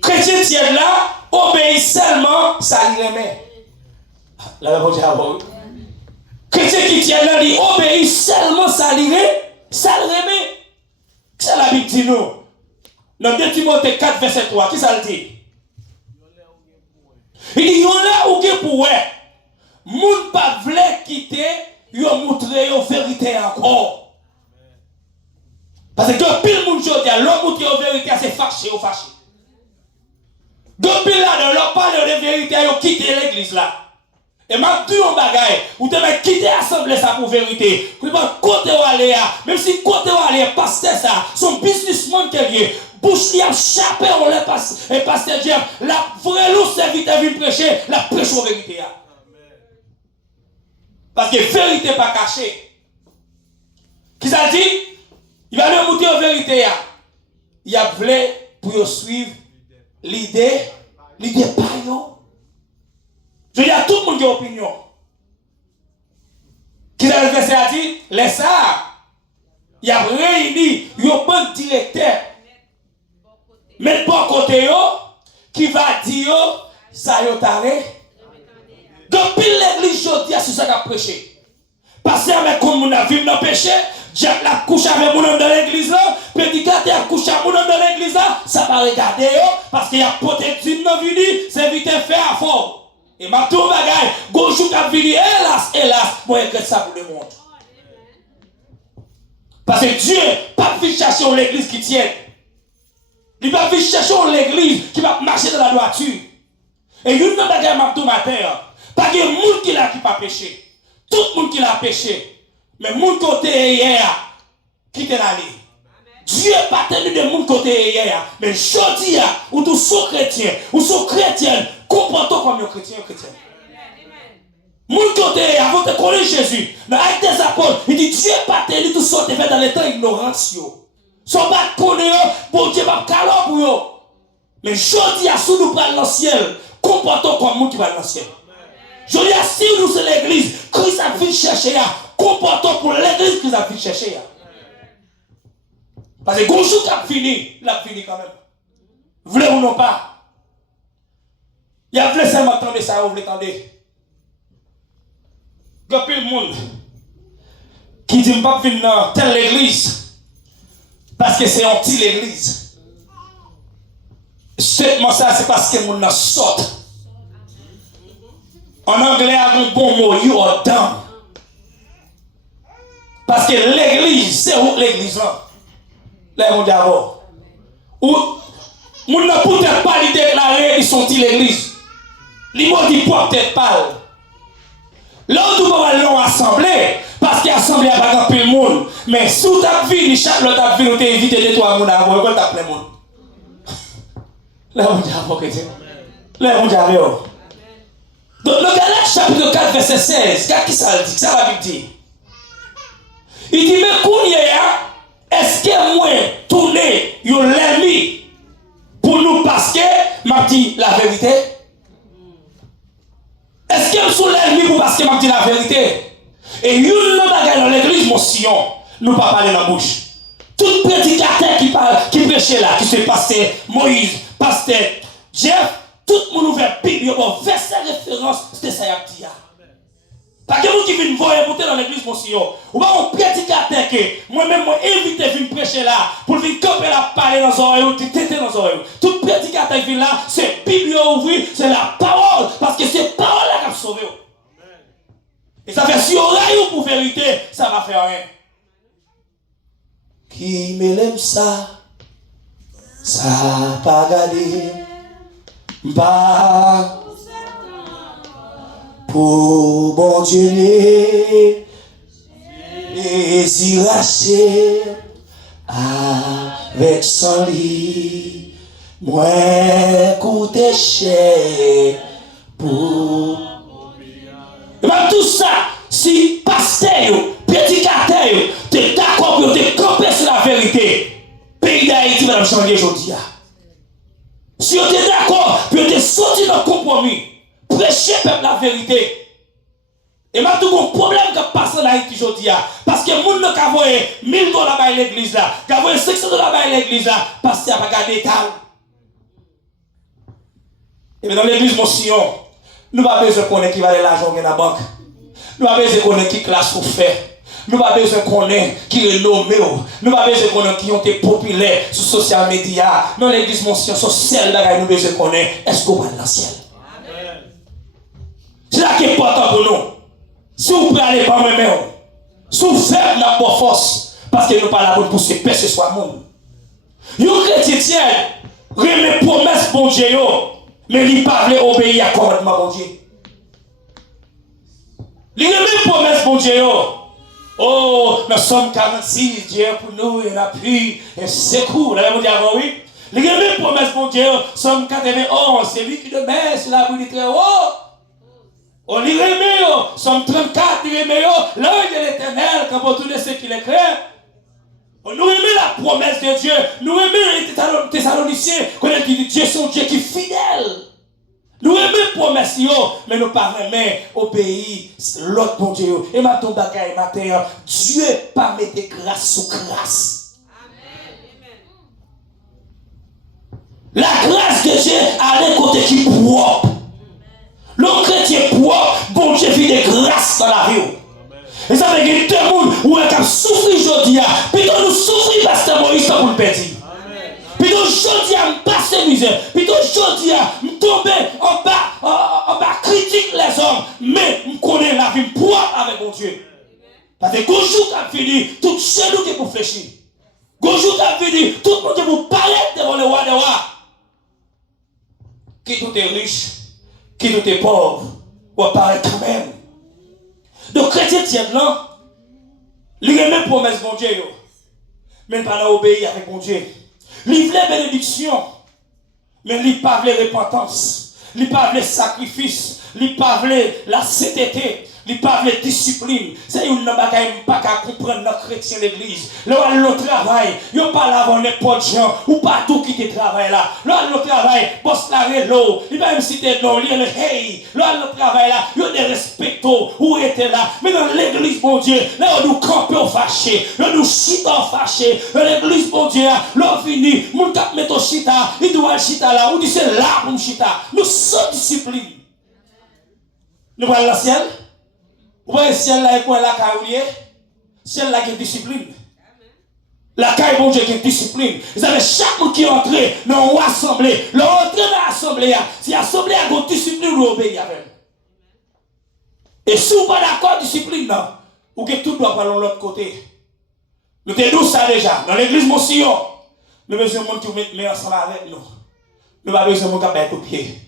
Chrétien tient là, obéit seulement ça lui remet. La réponse est à vous. Chrétien qui tient là, il obéit seulement ça lui remet. C'est la Bible dit nous. Dans 2 Timothée 4, verset 3, qui ça le dit? Il dit, yon là ou gen pour ouais. Moun pas vle quitter, yon montre yon vérité encore. Parce que pile moun jodi, l'homme montre yon vérité, c'est fâché ou fâché. Depuis là, dans leur parle de vérité, ils ont quitté l'église là. Et m'a dit un bagaille, ou devez quitter l'assemblée ça pour vérité. Vous devez côté ou aller, même si côté ou aller, pasteur ça, son businessman qui est bouche li a chapé on le pasteur Dieu, la vraie loup serviteur vient prêcher, la prêche en vérité. Parce que vérité pas cachée. Qui ça dit? Il va le monter en vérité. Il a voulu pour suivre l'idée pas yo. Je dis à tout le monde qui a opinion. Qui a le verset a dit, les ça, il a réuni un bon directeur. Mais bon côté yo, qui va dire ça yo taré. Depuis l'église jodi a sur ça qu'a prêché. Parce que avec comme on a vu dans péché, Diable a couché avec mon dans l'église là, prédicateur a couché avec mon dans l'église là, ça va regarder yo parce qu'il y a peut-être une non vini, c'est vite fait à fort. Et ma tout bagaille, gonjou k'ap vini hélas, moi regrette ça pour le monde. Parce que Dieu pas vite chercher l'église qui tient. Il va vite chercher l'église qui va marcher dans la droiture. Et une bagaille m'a tout matin, pas de monde qui l'a qui pas péché. Tout le monde qui l'a péché. Mais mon côté hier, qui t'est allé. Dieu n'est pas tenu de mon côté hier. Mais je dis, ou tous sont chrétiens, ou sont chrétiens, comportons comme un chrétien. Mon côté hier, avant de connaître Jésus, mais avec des apôtres, il dit Dieu n'est pas tenu tout sorte fait dans l'état ignorance. Son pas connaître, bon Dieu va calor pour eux. Mais je dis, si nous prenons dans le ciel, comportons comme nous qui va dans le ciel. Je dis, si nous c'est l'église, Christ a vu chercher. Comportons pour l'église qu'ils ont cherché. Parce que Gonjou qui a fini, il a fini quand même. Voulez ou non pas? Il y a voulu seulement attendre ça, vous voulez attendre. Il y a plus de monde qui dit que je ne vais pas venir dans telle église parce que c'est anti-l'église. Seulement ça, c'est parce que les gens sortent. En anglais, il y a un bon mot, you are dumb. Parce que l'église, c'est où l'église là? Là, on dit avant. Ou, on n'a peut-être pas les déclarer, ils sont-ils l'église? Les mots disent peut-être pas. Là où tu vas aller à pas grand pile monde. Mais si vous avez vu, chaque l'autre a vu, vous avez évité de toi, mon amour, vous avez plein de monde. Là, on dit à chrétien. Là, on dit à Réo. Donc, le Galates chapitre 4, verset 16, qu'est-ce que ça dit? Ça va dire. Il dit, mais est-ce que moi, tourner, yon l'ennemi pour nous parce que, m'a dit la vérité? Est-ce que je suis l'ennemi pour parce que m'a dit la vérité? Et yon nous bagay dans l'église, mon Sion, nous pas parler dans la bouche. Tout prédicateur qui prêchait là, qui se pasteur Moïse, pasteur Jeff, tout le monde ouvert Bible, verset référence, c'était ça y a dit. Pas que vous qui venez voir monter dans l'église, mon Seigneur. Ou pas un prédicateur que moi-même, moi, invité venir prêcher là, pour venir camper la parler dans les oreilles, téter dans les oreilles. Tout prédicateur qui vient là, c'est Bible ouvert, c'est la parole, parce que c'est parole là qui a sauvé. Et ça fait si oreille pour vérité, ça va faire rien. Qui me l'aime ça pas gagné, pas. Pour bon Dieu les racher avec son lit, moi coûte cher pour. Et bien tout ça, si pasteur, prédicateur, t'es d'accord pour te camper sur la vérité, pays d'Haïti va changer aujourd'hui. Si on est d'accord pour te sortir dans le compromis, prêcher peuple la vérité. Et maintenant, tout un problème qui passe en Haïti aujourd'hui. Parce que les gens qui ont envoyé $1000 à l'église là, qui ont envoyé $600 à l'église là, parce qu'il n'y a pas gardé l'état. Et bien dans l'église, mon Sion, nous n'avons pas besoin de connaître qui va aller l'argent dans la banque. Nous n'avons pas besoin de connaître qui classe pour faire. Nous n'avons pas besoin de connaître qui est nommé. Nous n'avons pas besoin de connaître qui ont été populaires sur les social media. Dans l'église, mon Sion, c'est celle là que nous avons besoin de connaître. Est-ce qu'on va dans le ciel? C'est là qui est important pour nous. Si vous pouvez aller par moi-même, si vous faites la bonne force, parce que nous ne sommes pas là pour pousser personne soit monde. Vous chrétien, remet promesse bon Dieu, mais il ne pas obéir à commandement bon Dieu. Il remet promesse bon Dieu. Oh, nous sommes 46, Dieu pour nous, et l'appui, et c'est cool. Là, vous dites, oui. Il remet promesse bon Dieu, sommes 91, c'est lui qui nous met sur la boue très haut. On lui remet, Somme 34, il remet, l'œil de l'éternel, comme pour tous ceux qui les créent. On nous remet la promesse de Dieu, nous remet les Thessaloniciens, connaître que Dieu est un Dieu qui est fidèle. Nous remet la promesse, mais nous ne pas remettre au pays l'autre bon Dieu. Et maintenant, bagaille matin, Dieu pas mettre grâce sous grâce. La grâce de Dieu a un côté qui est propre. Le chrétien propre, bon Dieu vit de grâce dans la vie. Et ça veut dire que tout le monde où est qui souffre aujourd'hui, plutôt nous souffrir parce que Moïse pour le perdre. Plutôt aujourd'hui, je passe misère. Plutôt aujourd'hui, je tombe en bas, critique les hommes. Mais je connais la vie propre avec mon Dieu. Parce que quand jour qui a fini, tout chez nous qui pour fléchir. Quand jour qui a fini, tout le monde qui pour paraître devant le roi des rois. Qui tout est riche, qui tout est pauvre, ou apparaît quand même. Donc, chrétien tiennent là, il remet promesse mon Dieu, mais il pas obéir avec mon Dieu. Il veut bénédiction, mais il n'a pas de repentance, il n'a pas de sacrifice, il n'a pas de la sainteté, il n'a pas de discipline. C'est une bagaille pas qu'à comprendre notre chrétien l'église. Là, le travail, il n'y a pas là avant n'importe gens, ou pas tout qui te travaille là. Là, le travail, boss la rélo, il va même citer non, il y a le hey. Là, le travail là, il y a des respectos, où était là. Mais dans l'église, mon Dieu, là, on nous campe au fâché, là, nous chita fâché. Dans l'église, mon Dieu, là, on finit, mon cap met au chita, il doit le chita là, ou dit c'est là pour le chita. Nous sommes discipline. Nous voyons le ciel. Vous voyez, ciel là, et quoi la caille, ciel là qui est discipline. La caille, bon Dieu, qui est discipline. Vous savez, chaque monde qui est entré dans l'assemblée, l'entrée dans l'assemblée, si l'assemblée a une discipline, vous obéissez avec. Et si vous n'êtes pas d'accord, discipline, non, ou que tout doit aller de l'autre côté. Nous tenons ça déjà. Dans l'église, mon Sion, nous avons besoin de monde qui met ensemble avec nous. Nous avons besoin de monde qui met un coup de pied.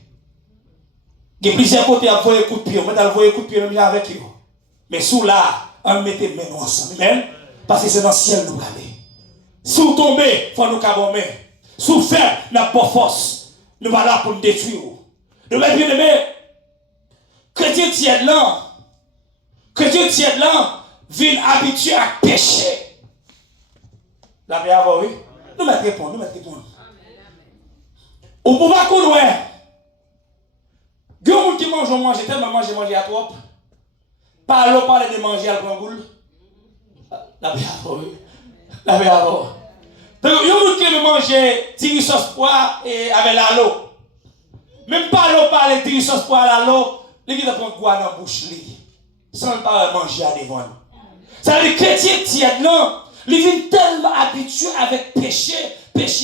Il y a plusieurs côtés à voir un coup de pied, on va voir un coup de pied avec vous. Mais sous là, on mette les mains ensemble. Amen. Parce que c'est dans le ciel nous aller. Si vous tombez, il faut nous cabommer. Si vous faites, nous n'avons pas force. Nous sommes là pour nous détruire. Nous sommes bien aimés. Chrétien tiède là, vient habitué à pécher. La paix avant, oui. Nous mettons répondre. Ou pour pas qu'on ouais. Il y a des gens qui mangent tellement manger à trop. Parle de manger à la boule. La paix avant, oui. La paix avant. Donc, il y a des gens qui mangent tiri sauce poire et avec l'eau. Même pas l'eau parle de tiri sauce poire à l'eau. Les gens prennent quoi dans la bouche sans pas manger à devant. Ça veut dire que les chrétiens tièdes là, ils viennent tellement habitués avec péché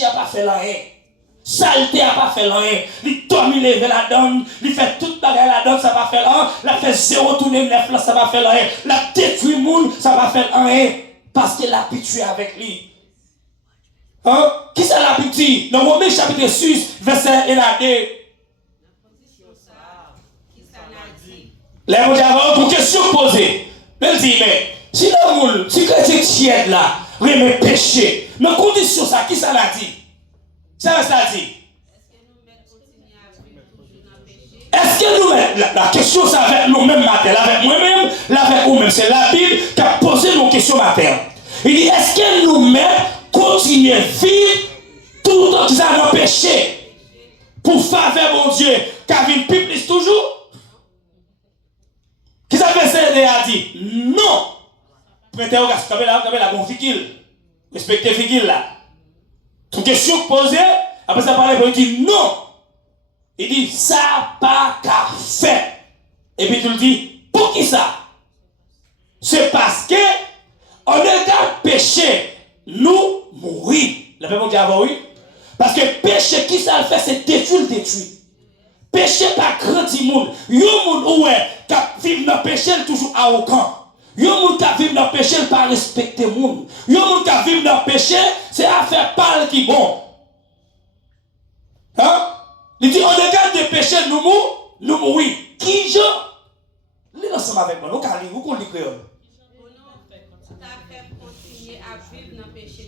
n'a pas fait rien. Saleté n'a pas fait rien. Ils dorment lever la donne, ils font toute bagarre la donne, ça n'a pas fait rien. La fait zéro tourner neuf là, ça n'a pas fait rien. La détruit le monde, ça n'a pas fait rien. Parce qu'il est habitué avec lui. Hein? Qui c'est l'habitué? Dans Romains chapitre 6, verset 1 à 2. Les gens ont une question posée. Ils disent, mais si le monde, si chrétien tiède là, remet péché, dans condition ça, qui ça l'a dit? Ça dit. Est-ce que nous mettons la question, c'est avec nous-mêmes matin, avec moi-même, avec vous-même. C'est la Bible qui a posé nos questions matin. Il dit, est-ce que nous-mêmes continuons à vivre tout le temps qu'ils ont péché pour faveur mon Dieu, car il publie toujours? Qui ça fait ça a dit non. Pour interroger, comme la bonne figure. Respectez figure là. Toute question posée, après ça parle pour dire non. Il dit ça pas qu'à faire. Et puis tu le dis pour qui ça? C'est parce que on est qu'à pécher, nous mourir. Le peuple dit avant oui. Parce que péché qui ça le fait, c'est détruire. Péché pas grand monde. Yo moun oué qui vivent dans le péché toujours arrogant. Yo moun qui vivent dans le péché pas respecter moun. Yo moun qui vivent dans le péché c'est affaire parle qui bon. Hein? Il dit on regarde des péchés nous mourir. Qui je? Li ensemble avec moi, nous quand vous qu'on lit créole.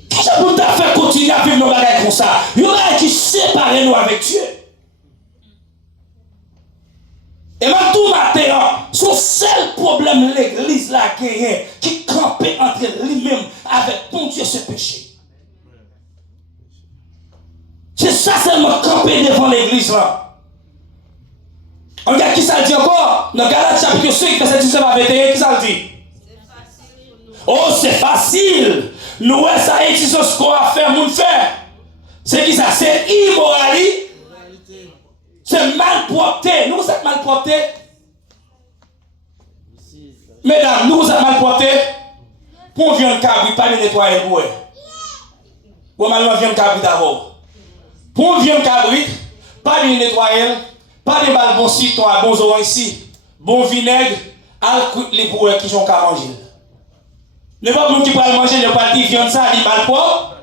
Qui je pour ta faire continuer à vivre nos bagages comme ça? Yo là qui sépare nous avec Dieu. Et même tout matin, son seul problème, l'église là, qui campait entre lui-même avec ton Dieu, ce péché. C'est ça seulement camper devant l'église là. On regarde qui ça dit encore? Dans Galates chapitre 5, verset 19 à 21, qui ça dit? Oh, c'est facile. Nous, ça existe ce qu'on va faire, nous faire. C'est qui ça? C'est immoralité. C'est malpropreté. Nous, vous êtes malpropreté. Mesdames, nous, vous êtes malpropreté. Pour vient le cabri, pas le nettoyer pour eux. Pour malheureusement, vient le cabri d'abord. Pour vient le cabri, pas le nettoyer, pas de mal bon citron, bon orange ici, bon vinaigre, alcool les pour eux qui sont qu'à manger. Ne pas monde qui peut manger, ne pas dire viande ça, dit malpropre.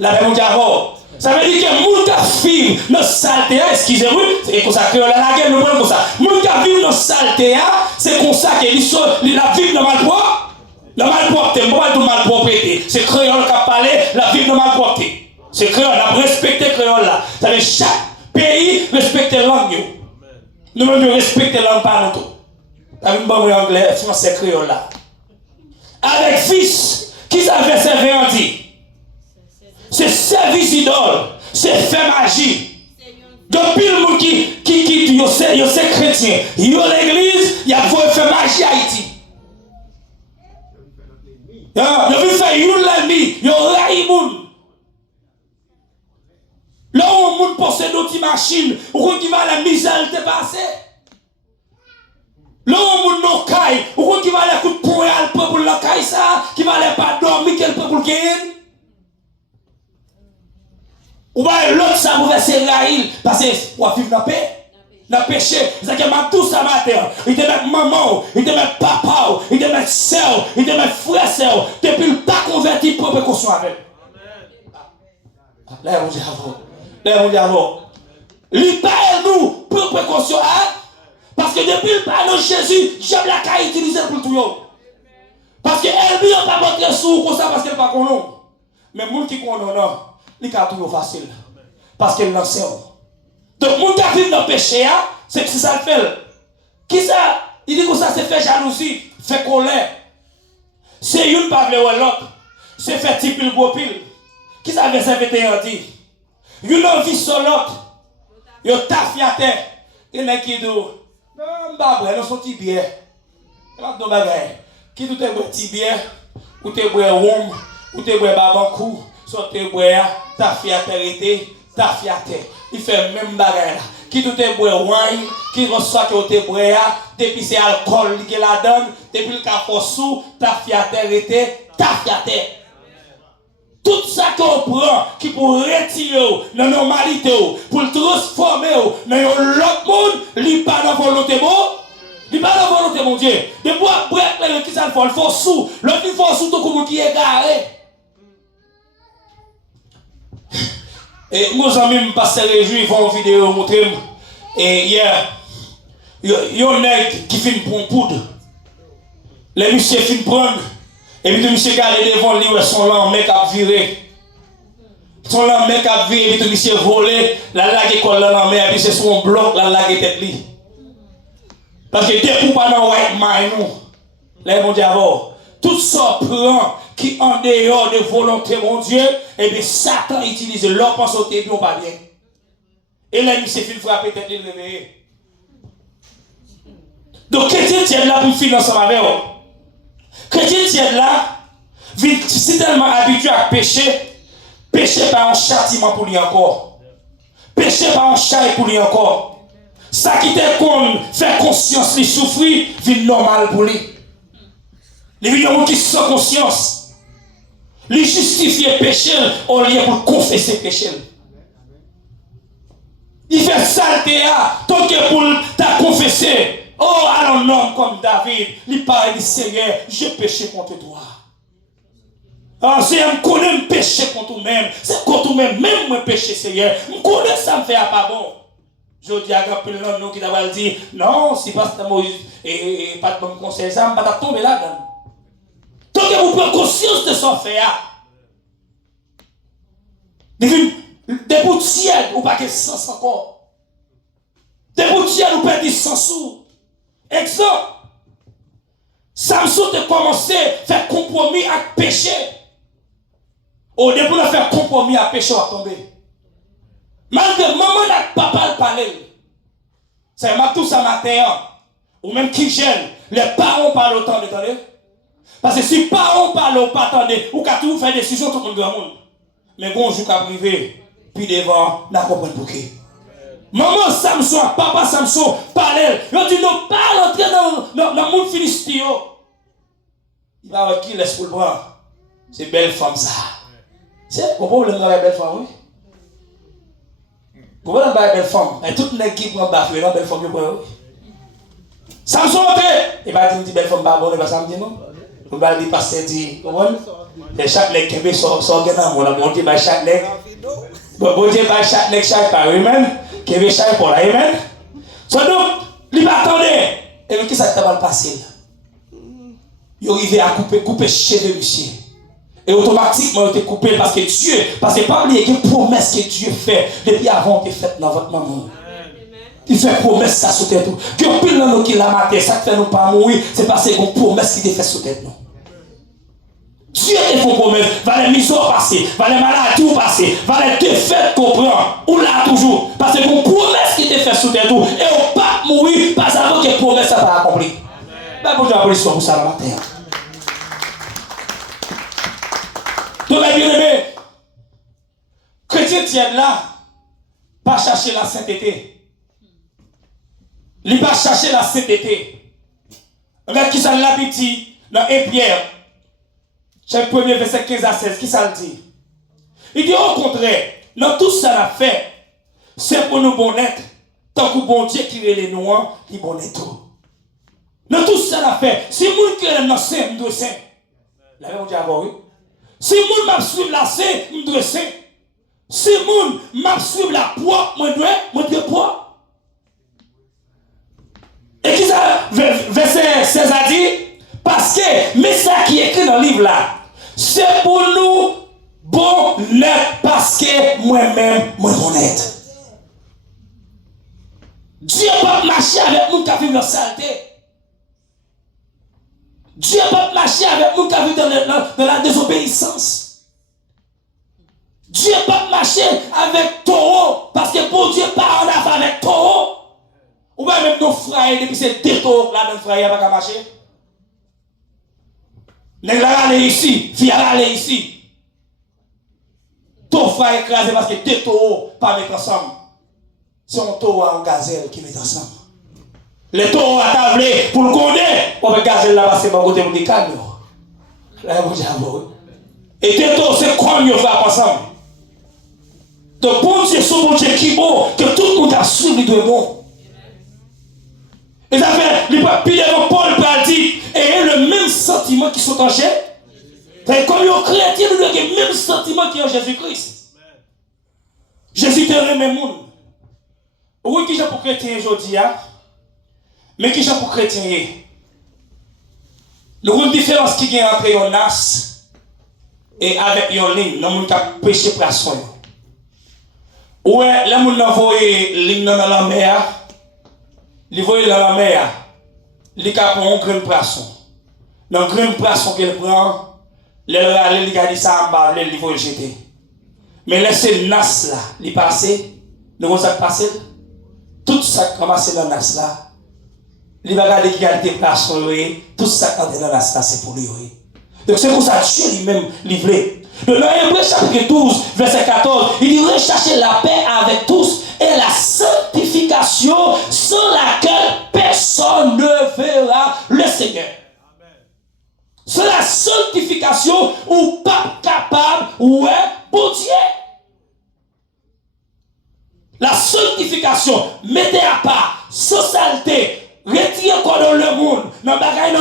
La même d'abord. Ça veut dire que moun ka vivre dans saleté, excusez-moi, c'est comme ça que la guerre nous prend comme ça. Moun ka vivre dans saleté, c'est comme ça que la vivre dans malpropre. La malpropreté, pas tout malpropreté. C'est créole qui a parlé, la vivre dans malpropreté. C'est créole, on a respecté créole là. Ça veut dire chaque pays respecte la langue. Nous-mêmes nous respectons la langue par nous tout. Avec bon anglais, français créole là. Avec fils, qui savait servir en dit? C'est service idole, c'est faire magie. Depuis le monde qui c'est chrétien, il y a l'église, il y a voulu faire magie à Haïti. Il y a voulu faire l'ennemi, il y a raï moun. Là où on monde possède d'autres machines, où qui va la misère te passer. Là où on monde no caille, où qui va la coup de poing à le peuple la caille ça, qui va aller pas dormir quel peuple gagne. Ou bien l'autre ça vous verser raïl parce que on va vivre dans paix, dans péché. C'est que m'a tout ça matin. Il te met maman, il te met papa, il te met sœur, il te met frère sœur. Depuis le pas converti pour précaution avec. Là on dit avant. Là on dit avant. Lui pas nous pour précaution parce que depuis le pas de Jésus, j'aime la caille utilisée pour tout. Parce qu'elle ne pas monter sous comme ça parce qu'elle ne pas connaît. Mais les gens qui connaissent, non, ils ont toujours facile. Parce qu'elle l'enseigne. Donc, les gens qui vivent dans le péché, c'est que ça le fait. Qui ça? Il dit que ça c'est fait jalousie, fait colère. C'est une pas ou l'autre. C'est fait type le gros pile. Qui ça verset 21 dit? Une envie sur l'autre. Yo tafiate. Il y a qui dit, non, bah, non, sont tibia. Qui tout est boire tibia, ou te boire rhum, ou te boire babankou, soit te boire tafiate arrêté, tafiate. Il fait même bagaille là. Qui tout est boire wine, qui reçoit que te boire, depuis c'est alcool qui la donne, depuis le café sous, tafiate arrêté, tafiate. Tout ça qu'on prend, qui pour retirer la normalité, pour le transformer dans l'autre monde, il pas dans volonté bon. Il pas dans volonté mon Dieu. De boire bref qui ça le faut sous, l'autre il faut sous tout comme qui est garé. Et mes amis me passent réjouir, ils font une vidéo montrer et hier il y a un nègre qui fait une poudre. Les messieurs fin prendre et puis le monsieur garde devant lui son lame qui a viré. Son lame qui a viré et puis le monsieur volé, la lague colle dans la mer et puis c'est son bloc la lague tête lui. Parce que dès pour pas dans white mind nous, les mon diable, tout ça prend qui en dehors de volonté mon Dieu, et bien Satan utilise leur pensée au début, on pas bien. Et là, il s'est fait frapper tête de réveiller. Donc, chrétien tiens là pour finir ensemble avec vous. Chrétien tiens là, si tellement habitué à pécher, pécher par un châtiment pour lui encore. Pécher par un châtiment pour lui encore. Ça qui te comme faire conscience, les souffrir, vit normal pour lui. Les gens qui sont conscience, les justifier péché, au lieu pour confesser péché. Il fait saleté, tant que pour t'a confessé. Oh, alors un homme comme David, il parle du Seigneur, j'ai péché contre toi. Ah, Seigneur, je connais le péché contre toi-même. C'est contre toi-même, même moi péché, Seigneur. Je connais ça, me fait pas bon. Je dis à un nous qui va dire, non, si Pasteur Moïse et pas de bon conseil, ça ne va pas tomber là-dedans. Tant que vous prenez conscience de son fait, des boutières, ou pas que sens encore. Des boutières, ou perdez 100 sous. Exemple, Samson a commencé à faire compromis avec péché. Au début, de faire compromis avec péché, on va tomber. Malgré maman et papa parler. C'est tout ça matin. Ou même qui gêne. Les parents parlent autant de temps. Parce que si les parents parlent pas attendez, ou qu'à tout faire des décisions tout le monde. Mais bon, je suis privé. Puis devant, n'a pas compris pour qui. Maman Samson, papa Samson, parlez. Ils ont dit non, pas entrer dans le monde philistin. Il va avoir qui laisse pour le bras. C'est belle femme ça. C'est le problème de la belle femme, oui. Pourquoi on a une belle femme? Et toute l'équipe prend bafoué, une belle femme, oui. Samson entré. Et bien, il dit belle femme, pas bonne, et bien ça me dit non. On va dire passer, dit, vous voyez? Et chaque nègre qui veut sortir dans mon bon Dieu, chaque nègre. Bon Dieu, chaque nègre, chaque part, amen. Qui veut chaque pour la, amen. Donc, il va attendre. Et puis, qu'est-ce qui va passer? Il arrive à couper cheveux, monsieur. Et automatiquement, il était coupé parce que Dieu, parce que pas oublier que promesse que Dieu fait depuis avant qu'il fait dans votre maman. Il fait promesse ça sous tête. Que pile dans nous qui l'a maté, ça fait nous pas mourir, c'est parce que une promesse qui te fait sous tête nous. Dieu te fait promesse, va les misères passer, va les maladies passer, va les défaites comprendre, ou là toujours. Parce que une promesse qui te fait sous tête et on pas mourir parce avant que promesse ça va accomplir. Ben bon Dieu a police pour ça le matin. Donc, mes bien-aimés, chrétien tiennent là, pas chercher la sainteté. Il pas chercher la sainteté. Regarde qui ça l'a dit dans 1 Pierre, chapitre 1er, verset 15 à 16, qui ça le dit? Il dit au contraire, dans tout ça l'a fait, c'est pour nous bon être, tant que bon Dieu qui est les noirs, il bon est tout. Dans tout ça l'a fait, si nous qui est dans saint, nous sommes saint. La même dit avant, oui. Si moun m'a suivre la c'est, je dois saint. Si moun m'a suivre la poids, je dois poids. Et qui ça, verset 16 a dit, parce que, mais ça qui est écrit dans le livre là. C'est pour nous bon net parce que moi-même, moi honnête. Dieu ne peut pas marcher avec nous qui vivent dans la saleté. Dieu ne peut pas marcher avec nous qui vivent dans la désobéissance. Dieu ne peut pas marcher avec taureau parce que pour Dieu pas en affaire avec taureau. Ou bien même nos frères, depuis c'est deux taureaux là, nos frères, il n'y a pas qu'à marcher. Nèg la aller ici, fille la aller ici. Ton frère écrasé parce que deux taureaux pas mettre ensemble. C'est un taureau en gazelle qui met ensemble. Les taureaux à table pour le condé, on va gazelle là passer par côté pour des calmes. Là vous j'avoue. Et deux taureaux c'est comme ils vont ensemble. Donc bon Dieu son bon Dieu qui bon que tout le monde a suivi de bon. Et ça fait, Pierre Paul a dit, ayez le même sentiment qui sont en Jésus. Comme les chrétiens, nous avons le même sentiment qui est en Jésus-Christ. Jésus te remet le monde. Oui, qui est pour chrétien aujourd'hui, mais qui est pour chrétien. Nous avons une différence qui est entre un nas et avec une ligne, dans le monde qui a péché poisson. Ouais, là, nous avons envoyé ligne dans la mer. Il voit dans la mer, il a pris un grand poisson. Dans le grand poisson qu'il prend, il a dit ça en bas, il va le jeter. Mais laissez le nas là, il passe, nous avons ça passé. Tout ça qui commence dans le nas là, il va regarder qu'il y a des poissons, tout ça qui est dans le nas là, c'est pour lui. Donc c'est pour ça que Dieu lui-même livré. Dans Hébreux chapitre 12, verset 14, il dit recherchez la paix avec tous et la sanctification sans laquelle personne ne verra le Seigneur. C'est la sanctification ou pas capable, ouais, pour Dieu. La sanctification, mettez à part, sans saleté, retirez quoi dans le monde, dans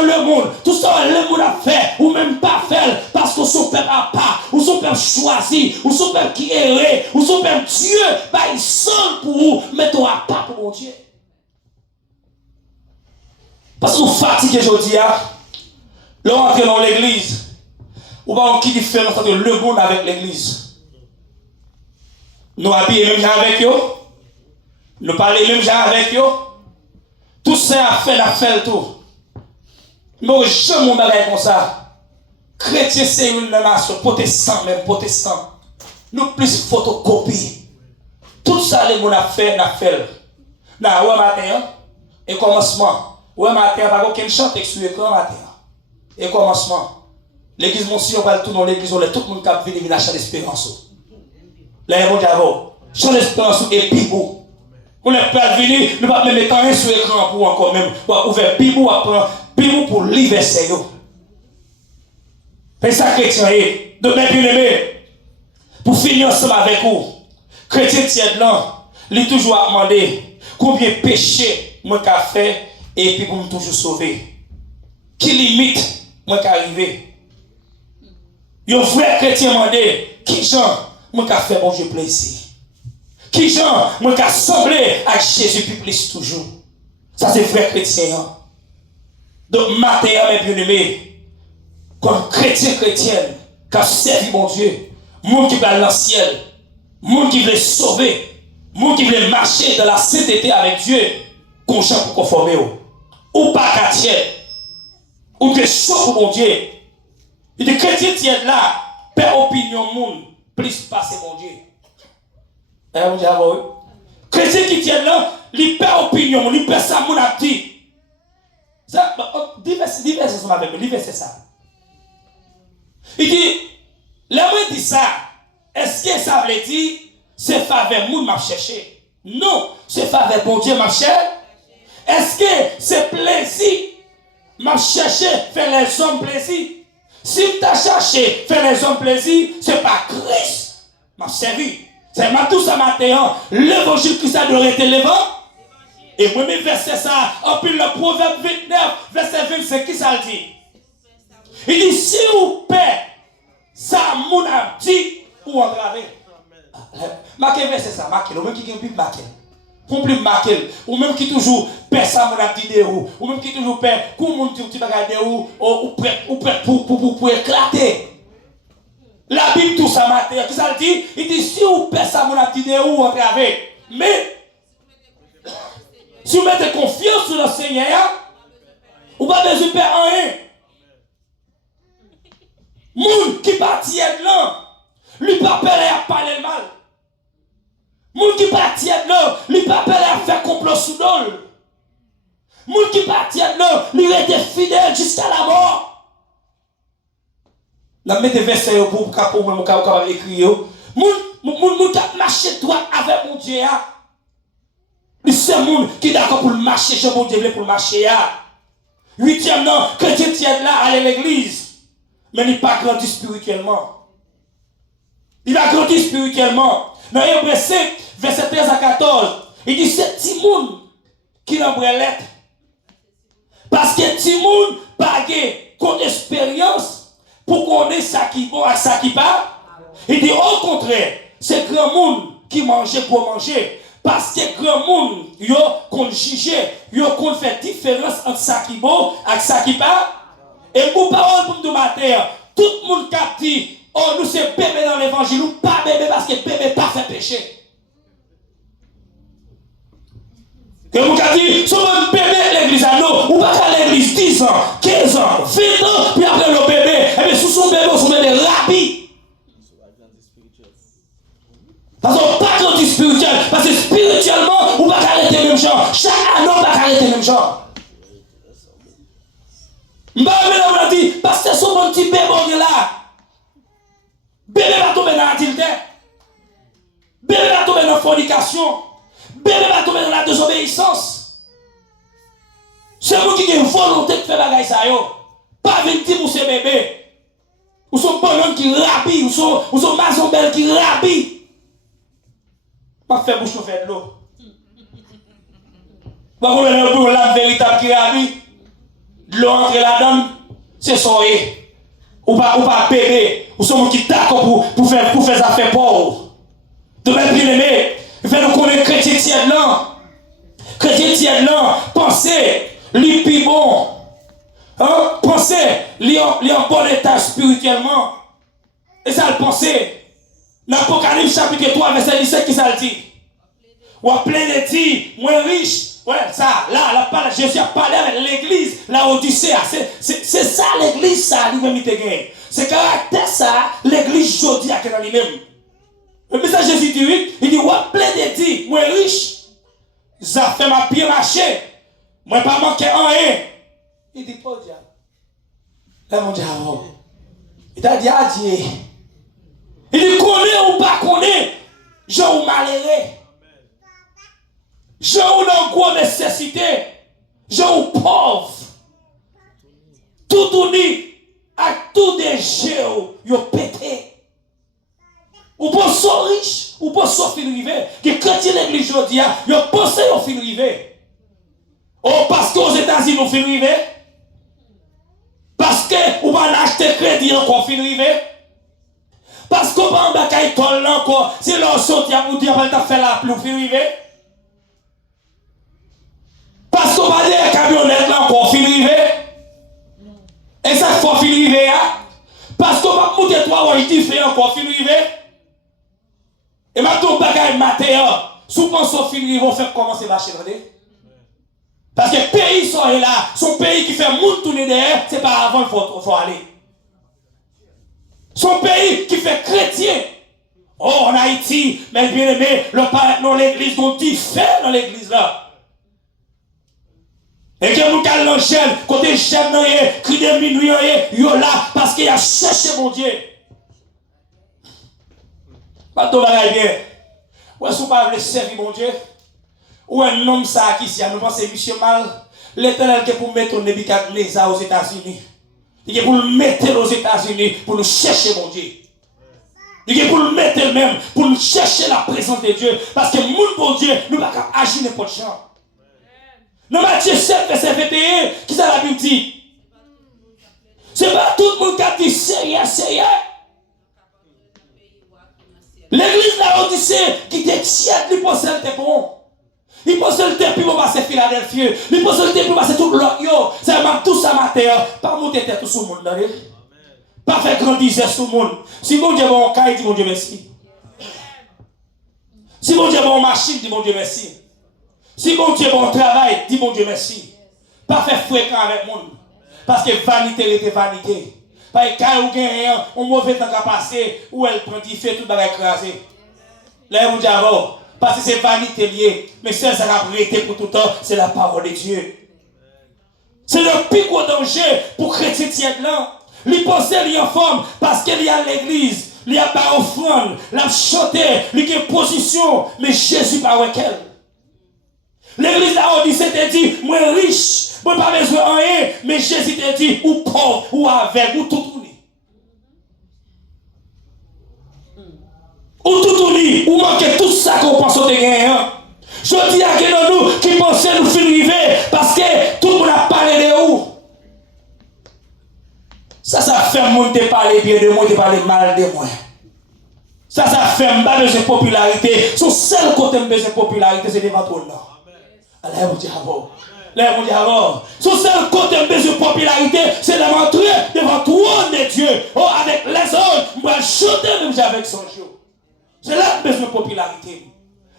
le monde, tout ça le monde a fait, ou même pas fait, parce que son peuple a pas, ou son peuple choisi, ou son peuple qui errait, ou son peuple Dieu, bah il sonne pour vous, mettez à part pour mon Dieu. Parce que vous fatiguez aujourd'hui, là, on entre dans l'église, ou pas qui différence entre le monde avec l'église. Nous habillons même gens avec eux, nous parlons même gens avec eux. Tout ça a fait la fête tout. Mais jamais mon bagage comme ça. Chrétien c'est une nation, protestant même, protestant. Nous plus photocopie. Tout ça les gens a fait, Là, ouais matin, et commencement. Ouais matin, pas aucun chant sur l'écran matin. Et commencement. L'église Monsieur, on va tout dans l'église, tout le monde qui vient venir chant d'espérance. Là, il y a chant d'espérance et pibou. On n'est pas venu, nous ne pouvons pas mettre un sur l'écran pour encore même, pour ouvrir Bible, pour lire verset. C'est ça, chrétien, de mes bien-aimés, pour finir ensemble avec vous, chrétien tiède là, il toujours à demander combien de péchés moi qu'a fait et puis pour me toujours sauver. Qui limite moi qu'a arrivé. Un vrai chrétien demandé qui genre moi qu'a fait bon Dieu plaisir. Qui genre, moi qui assemblé à Jésus plus toujours. Ça c'est vrai chrétien. Donc, matin, mes bien-aimés, comme chrétienne, qui a servi mon Dieu, monde qui va dans le ciel, monde qui veut sauver, monde qui veut marcher dans la sainteté avec Dieu, conscient pour conformer. Ou pas chrétien, ou que chaud pour mon Dieu. Et des chrétiens tiennent là, père opinion monde, plus passer mon Dieu. Chrétien qui tient là, il perd opinion, il perd ça, mon actif. Ça, divers sont avec lui, divers c'est ça. Il dit, là, moi dit ça, est-ce que ça veut dire, c'est faveur, moun m'a cherché? Non, c'est faveur, bon Dieu m'a cherché. Est-ce que c'est plaisir, m'a cherché, faire les hommes plaisir? Si tu as cherché, faire les hommes plaisir, c'est pas Christ, m'a servi. C'est tout ça matin, l'évangile Christ a de été levant. Et moi, mes versets ça, en plus le proverbe 29, verset 25, qui ça dit? Il dit, si vous paix, ça mon a dit, ou entravé. Marquez verset ça, marquez, le même qui vient plus marquer. qu'on plus marquer, ou même qui toujours perd ça mon activité ou même qui toujours perd, pour mon petit bagage ou prêt pour éclater. La Bible tout ça matin, qui ça dit? Il dit si vous perd ça mon activité ou en travers, mais si vous mettez confiance sur le Seigneur, vous n'avez pas besoin de perdre rien. Moun qui partit là, lui pas peur à parler le mal. Moun qui partit là, lui pas peur à faire complot sous l'ol. Moun qui partit là, lui était fidèle jusqu'à la mort. La mettez verset pour même capable écrire. Moun qui marché droit avec mon Dieu. C'est moun qui d'accord pour marcher, je mon Dieu pour marcher. Huitième non, chrétien tiède là aller à l'église. Mais il n'a pas grandi spirituellement. Il a grandi spirituellement. Dans Hébreux 5, verset 13 à 14, il dit c'est Timoun qui l'embraye l'être. Parce que Timoun n'a pas d'expérience pour connaître ça qui est bon et ça qui n'est pas. Il dit au contraire, c'est grand monde qui mangeait pour manger. Parce que grand monde, il qu'on jugeait, il qu'on fait différence entre ça qui est bon et ça qui n'est pas. Et pour parole pour nous matin, tout le monde qui a dit, oh nous c'est bébé dans l'évangile, ou pas bébé parce que bébé pas fait péché. Et vous avez dit, si vous bébé l'église à nous, ou pas à l'église 10 ans, 15 ans, 20 ans, puis après le bébé, et bien sous son bébé rapide. Parce qu'on pas grandi spirituel, parce que spirituellement, on ne va pas arrêter le même genre. Chaque année, on ne va pas arrêter le même genre. On a dit, parce que son bon petit bébé là, bébé va tomber dans l'adultère, bébé va tomber dans la fornication, bébé va tomber dans la désobéissance. C'est vous qui avez une volonté de faire la gaille ça, pas venir dire pour ces bébés, ou son bonhomme qui rapide, ou son maison belle qui rapide. Pas faire bouche faire de l'eau. Pas qu'on ait pour la véritable qui rapide. L'eau entre là-dedans, c'est soyez. Ou pas bébé. Ou sont qui d'accord pour faire affaires pauvres. De même bien aimé, il fait nous connaître chrétien tiède là. Chrétien tiède là, pensez, lui plus bon. Hein? Pensez, lui en bon état spirituellement. Et ça le pensez. L'Apocalypse chapitre 3, verset 17 qui ça le dit. Ou à plein de dit, moins riche. Ouais, ça, là, Jésus a parlé avec l'église, la Odyssée. C'est ça l'église, ça, lui-même, il te gagne. C'est caractère, ça, l'église, aujourd'hui, à dans lui-même. Le message de Jésus dit, il dit, ou à plein de dit, moins riche. Ça fait ma bien marcher. Moi, pas manquer en rien. Il dit, pas diable. Là, mon diable, il t'a dit, adieu. Il dit, connaît ou pas connaît, je vous malheureux. Je vous dans gros nécessité. Je vous pauvre. Tout uni, à tout des jeux, vous pété. Ou pas so riche, ou pas so fin rivé. Que chrétien l'église aujourd'hui, vous pensez au fin rivé. Oh, parce qu'aux États-Unis, vous fin rivé. Parce que vous va acheter crédit encore fin rivé. Parce qu'on va en bataille école encore, c'est leur sortie à vous dire, on va faire la pluie rivé. Parce qu'on va dire camionnette là encore fin rivé. Et ça faut fin rivé. Parce qu'on va monter toi ou il fait encore fin rivé. Et maintenant bagaille matin, souvent son fin rivé vont faire commencer à marcher. Parce que le pays sont là, son pays qui fait monde tourner derrière, c'est pas avant qu'il faut aller. Son pays qui fait chrétien. Oh, en Haïti, mais bien aimé, le pas dans l'église, dont il fait dans l'église là. Et que nous calons le jeune, côté jeune, cri de minuit, yo là, parce qu'il a cherché mon Dieu. Pas de bagaille bien. Ou est-ce qu'on va servir mon Dieu? Ou un homme ça qui s'y a, nous pensons, monsieur mal, l'éternel qui est pour mettre Nebuchadnezzar aux États-Unis. Il est pour le mettre aux États-Unis, pour nous chercher mon Dieu. Il est pour le mettre même, pour nous chercher la présence de Dieu. Parce que mon bon Dieu, nous ne pouvons pas agir n'importe quoi. Dans Matthieu 7, verset 21, qui ça la Bible dit? C'est pas tout le monde qui a dit sérieux, sérieux. L'église de la Odyssée qui était tiède, lui pour ça, c'était bon. Il pense que le temps pour passer Philadelphie. Il pense que le temps pour passer tout l'autre. C'est même tout ça matin. Pas monter tête tout sur le monde. Pas faire grandir sur le monde. Si mon Dieu bon caille, dit mon Dieu merci. Si mon Dieu bon machine, dit mon Dieu merci. Si mon Dieu bon travail, dit mon Dieu merci. Pas faire fréquent avec le monde. Parce que vanité était vanité. Parce que quand vous gagnez un mauvais temps à passer, où elle prend du fait tout le monde écrasé. Là, vous dites, parce que c'est vanité liée. Mais celle qui a prêté pour tout le temps, c'est la parole de Dieu. C'est le plus gros danger pour chrétien là. Il pense qu'il est en forme parce qu'il y a l'église, il y a pas offrande, il a chanté, il y a position, mais Jésus pas avec elle. L'église là, on dit, c'était dit, moi riche, moi pas besoin de rien, mais Jésus t'a dit, ou pauvre, ou aveugle, ou tout tourné. Ou tout tourné, ou manquer tout ça qu'on pense au dégain. Je dis à quelqu'un de nous qui pensait nous finir parce que tout le monde a parlé de où. Ça fait monde te parler bien de moi, te parler mal de moi. Ça fait pas besoin de popularité. Son seul côté de besoin de popularité, c'est devant tout le monde. Allez, vous dites avant. Là, vous dites avant. Son seul côté de besoin de popularité, c'est de rentrer devant tout le de Dieu. Oh, avec les autres, moi, chanter même avec son jour. C'est là que besoin de popularité.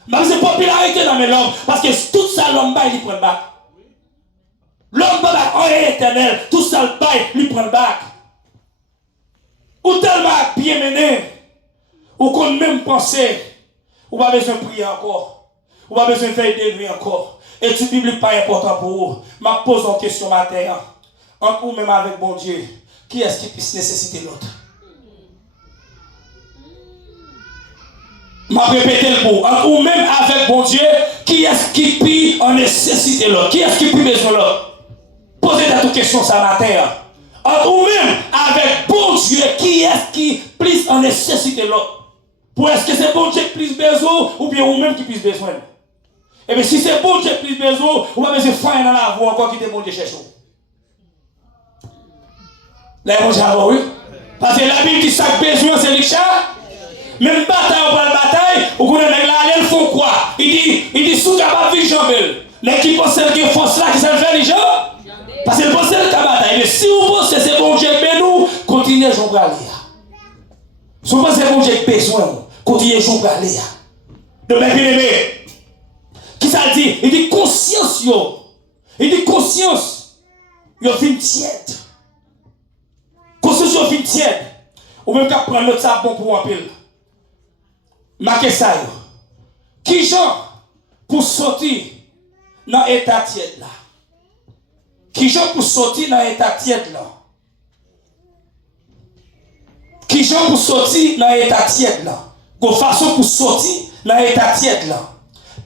Mais c'est popularité dans mes langues, parce que tout ça, l'homme bail, il prend le bac. L'homme bail, en éternel, tout ça, le bail, il prend le bac. Ou tellement bien mené, ou qu'on même penser, ou pas besoin de prier encore, ou pas besoin de faire des nuits encore. Et tu Bible pas important pour vous. Je pose une question matin. Entre vous même avec bon Dieu, qui est-ce qui puisse nécessiter l'autre? Je répète le mot. Entre vous même avec bon Dieu, qui est-ce qui peut en nécessiter l'autre? Qui est-ce qui peut besoin de l'autre? Posez-vous cette question ce matin. Entre vous même avec bon Dieu, qui est-ce qui plus en nécessiter l'autre? Pour est-ce que c'est bon Dieu qui plus besoin ou bien vous-même qui plus besoin? Et bien si c'est bon Dieu qui plus besoin, vous avez besoin de faire dans la voie encore qui est bon Dieu cherche. Là, bon Dieu, oui. Parce que la Bible dit ça besoin, c'est le chat. Même bataille, on parle bataille, ou qu'on est là, ils font quoi? Il dit, sous capable de jambel. Mais qui pense que force là, qui s'en fait les gens? Parce que le pense que la bataille. Mais si vous pensez que c'est bon Dieu, mais nous, continuez à jouer à l'air. Si vous pensez que bon Dieu a besoin, continuez à jouer à l'air. De mes bien-aimés. Qui ça dit? Il dit conscience, yo. Il dit conscience. Yo fin tiède. Conscience, yo fin tiède. Ou même qu'à prendre notre sabon pour un pile. Marquez ça, yo. Qui genre pour sortir dans l'état tiède là? Qui genre pour sortir dans l'état tiède là? Qui genre pour sortir dans l'état tiède là? Qu'on façon pour sortir dans l'état tiède là?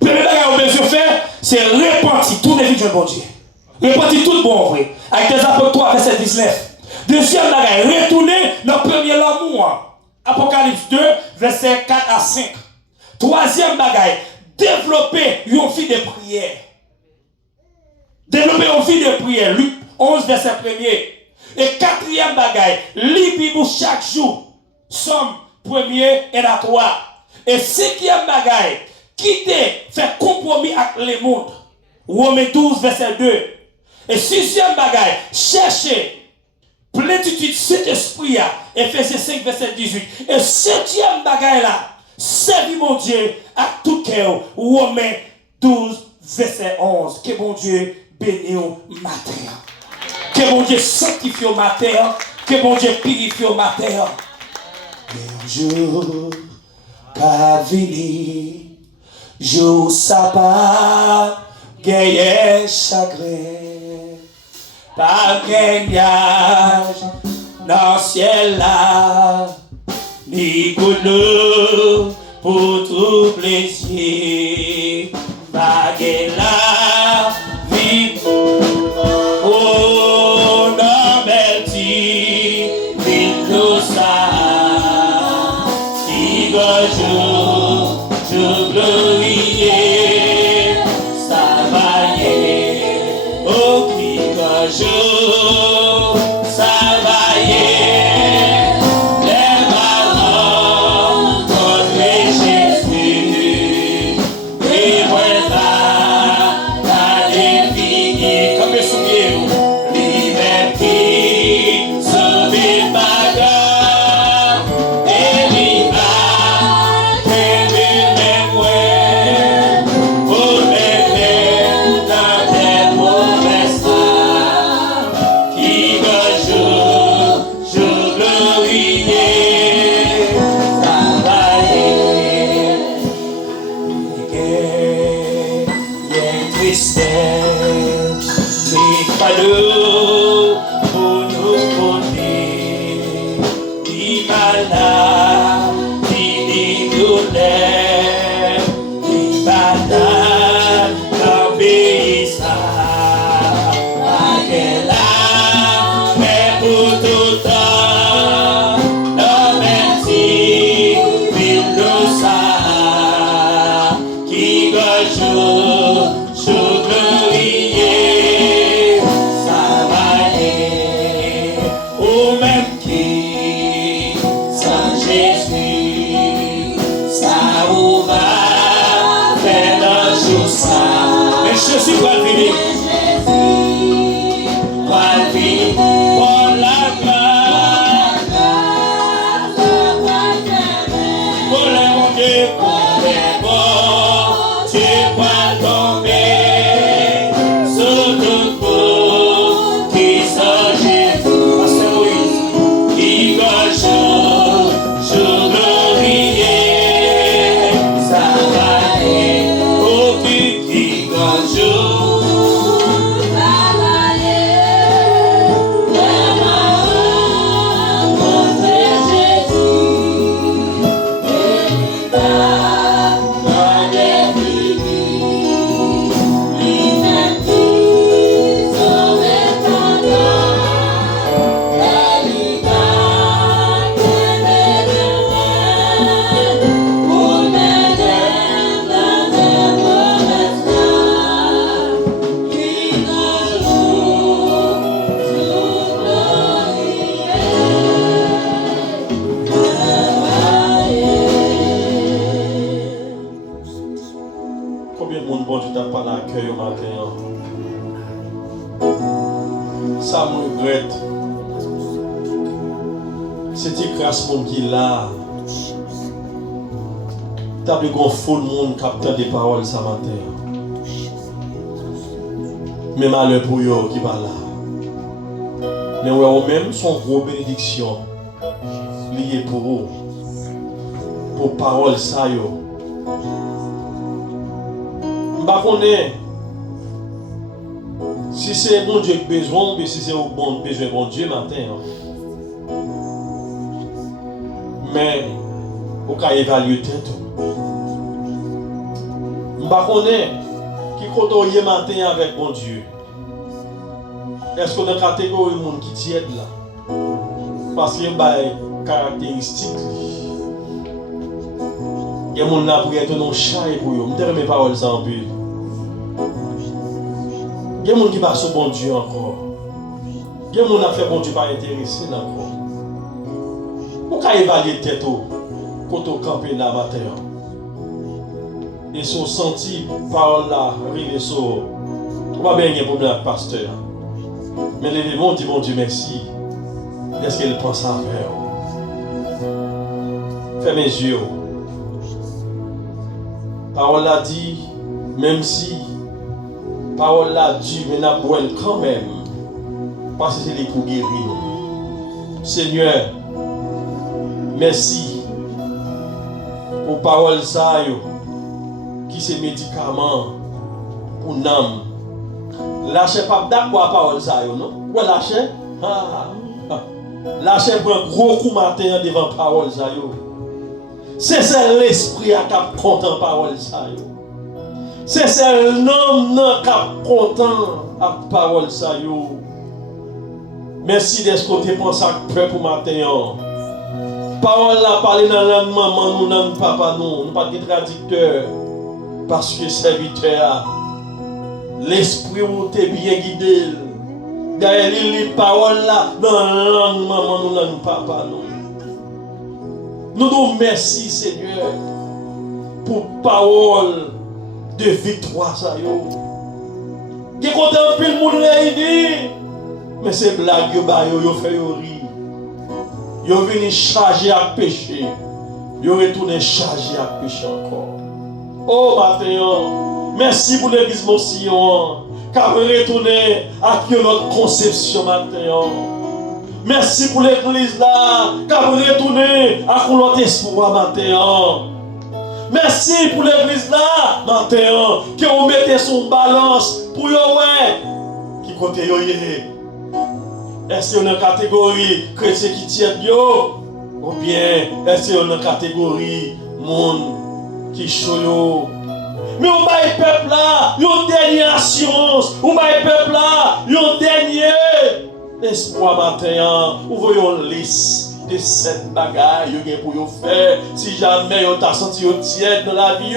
Premier bagage qu'on a besoin de faire, c'est repentir tout les vies de bon Dieu. Repentir tout bon vrai. Avec des apôtres 3, verset 19. Deuxième bagage, retourner dans le premier l'amour. Apocalypse 2, verset 4 à 5. Troisième bagage, développer une vie de prière. Développer une vie de prière. Luc 11, verset 1er. Et quatrième bagage, lire chaque jour. Somme 1er et la 3. Et cinquième bagage, quitter, faire compromis avec le monde. Romains 12, verset 2. Et sixième bagage, chercher plénitude cet esprit. Ephésiens 5, verset 18. Et septième bagage là, servir mon Dieu à tout cœur. Romains 12, verset 11. Que bon Dieu bénisse au matin. Que bon Dieu sanctifie au matin. Que bon Dieu purifie au matin. Un jour, qu'a vini. Jour sabbat, gagne chagrin, pas gagnage dans le ciel là, ni goulot pour tout plaisir, pas gagne la vie, oh non merci, vite tout ça, qui va jouer. Je glorieux, ça va y au cri d'un jour, ça va y les ballons contre Jésus, Pour la grâce, pour les bons dieux, pour les bons, tu vas tomber sur tout monde qui sont Jésus. Pasteur Moïse, qui va jour glorieux, ça va aller, oh qui va jour. Combien de monde bon Dieu t'a pas l'accueil au matin? Ça me regrette. C'est grâce monde qui est là. T'as de gros fou le monde capteur des paroles ce matin. Mais malheur pour eux qui va là. Mais ouais, même son gros bénédiction liée pour eux. Pour parole ça yo. M'pa connaît si c'est bon Dieu qui besoin ou si c'est bon besoin bon Dieu matin. Mais au cas évaluer tête. M'pa connaît qui côtoyer matin avec bon Dieu. Est-ce qu'on a une catégorie de monde qui tiède là? Parce qu'il y a une caractéristique. Il y a des gens qui être un chat pour eux. Je ne mes paroles en plus. Il y a des gens qui passent au bon Dieu encore. Il y a des gens qui fait bon Dieu pas intéressé encore. Pourquoi évaluer tête quand on campe là matin? Et si on sentit parole là, arriver sur. On va bien un problème avec le pasteur. Mais les gens disent bon Dieu merci. Est-ce qu'il pense à faire? Fais mes yeux. Parole l'a dit, même si parole l'a dit, mais n'a pas quand même. Parce que c'est les pour guérir. Seigneur, merci pour parole ça qui c'est médicament pour l'âme. Lâchez pas d'accord parole ça non? Ouais lâchez. Lâchez pour un gros coup matin devant parole ça C'est l'esprit qui est content parole ça. C'est l'homme qui est content avec parole ça. Merci d'être côté pour ça peur pour matin. Parole là parler dans la langue maman nous dans papa nous pas de traducteur parce que serviteur l'esprit où t'es bien guidé. D'ailleurs les paroles là dans la langue maman nous dans papa nous. Nous nous merci Seigneur pour parole de victoire ça yo. Qui content plus le monde réuni mais c'est blague yo ba yo fait yo rire. Yo venu charger à péché. Yo retourné charger à péché encore. Oh matin, merci pour l'église Montsion qui a retourné à notre conception matin. Merci pour l'église là, qui a retourné à notre espoir matin. Merci pour l'église là, matin, qui a mis son balance pour yo ouais. Qui côté yo yé. Est-ce qu'il y a une catégorie chrétien qui tient yo? Ou bien est-ce qu'il y a une catégorie monde qui chaud yo? Mais on va le peuple là, une dernière assurance. On va le peuple là, une dernier espoir matin. Ou voyons liste des 7 bagailles pour vous faire. Si jamais vous avez senti tiède dans la vie,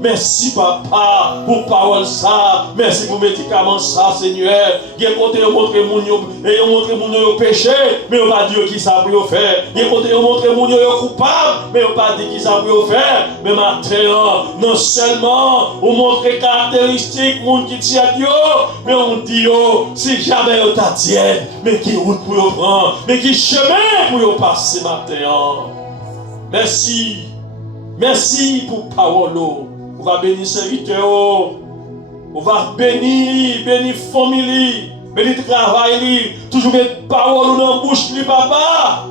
merci papa pour parole ça. Merci pour médicaments ça, Seigneur. Vous avez montré mon péché, mais vous pas dit qui ça pour vous faire. Vous avez montré mon coupable, mais vous pas dit qui ça pour vous faire. Mais maintenant, non seulement vous montrez caractéristiques monde qui tient Dieu, mais on dit si jamais vous êtes tiède, mais qui route pour vous prendre, mais qui chemin pour vous passer maintenant. Merci. Merci pour parole. On va bénir serviteur. On va bénir famille, bénir travail, toujours mettre parole dans la bouche de papa.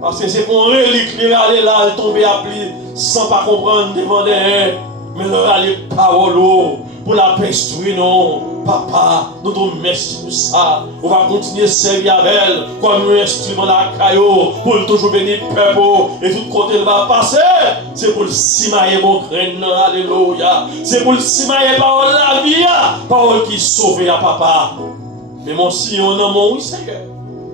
Parce que c'est pour un relique, il aller là, il tomber à pli sans pas comprendre devant des mais il aller parole pour la instruire non. Papa, nous te remercions pour ça. On va continuer à servir avec elle comme un instrument de la caillou pour toujours bénir le peuple. Et tout côté va passer. C'est pour le cimailler mon grain. Alléluia. C'est pour le cimailler par la vie. Parole qui sauve à papa. Mais mon sillon dans mon oui, Seigneur.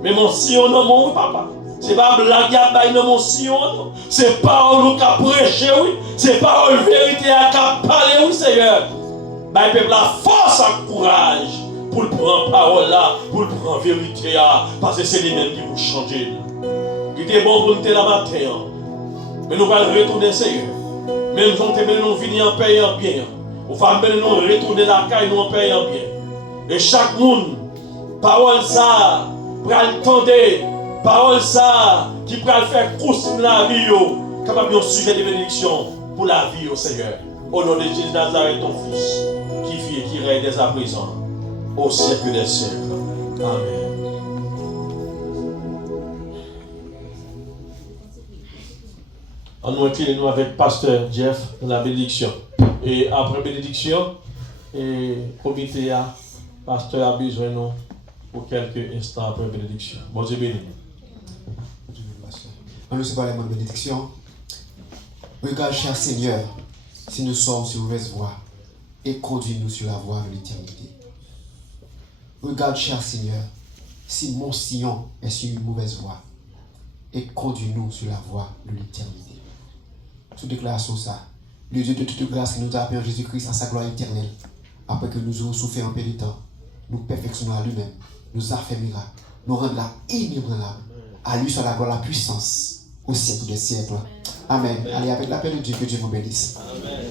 Mais mon sillon dans mon oui, papa. C'est pas blague à dans mon sillon. C'est parole qui a prêché, oui. C'est parole vérité qui a parlé, oui, Seigneur. Bah, il peut la force et le courage pour prendre parole là, pour prendre vérité là, parce que c'est lui-même qui vous changer. Il était bon pour nous la matin, mais nous allons retourner Seigneur. Même si nous venons en paix et en bien, on va nous retourner la caille nous en paix et en bien. Et chaque monde, parole ça, pour attendre, parole ça, qui peut faire course dans la vie, capable de suivre des bénédictions pour la vie au Seigneur. Au nom de Jésus Nazareth, ton Fils, qui vit et qui règne dès à présent, au siècle des siècles. Amen. On nous incline nous avec Pasteur Jeff pour la bénédiction. Et après bénédiction, et comité a, Pasteur a besoin de nous pour quelques instants après bénédiction. Bon Dieu béni. On ne sait pas les mots de bénédiction. Regarde, cher Seigneur, si nous sommes sur mauvaise voie, et conduis-nous sur la voie de l'éternité. Regarde, cher Seigneur, si mon sillon est sur une mauvaise voie, et conduis-nous sur la voie de l'éternité. Toute déclaration ça, le Dieu de toute grâce qui nous a appelé en Jésus-Christ à sa gloire éternelle, après que nous aurons souffert en pénitent, nous perfectionnons à lui-même, nous affermira, nous rendra inébranlable. À lui soit la gloire, la puissance, au siècle des siècles. Amen. Amen. Allez, avec l'appel de Dieu, que Dieu vous bénisse. Amen.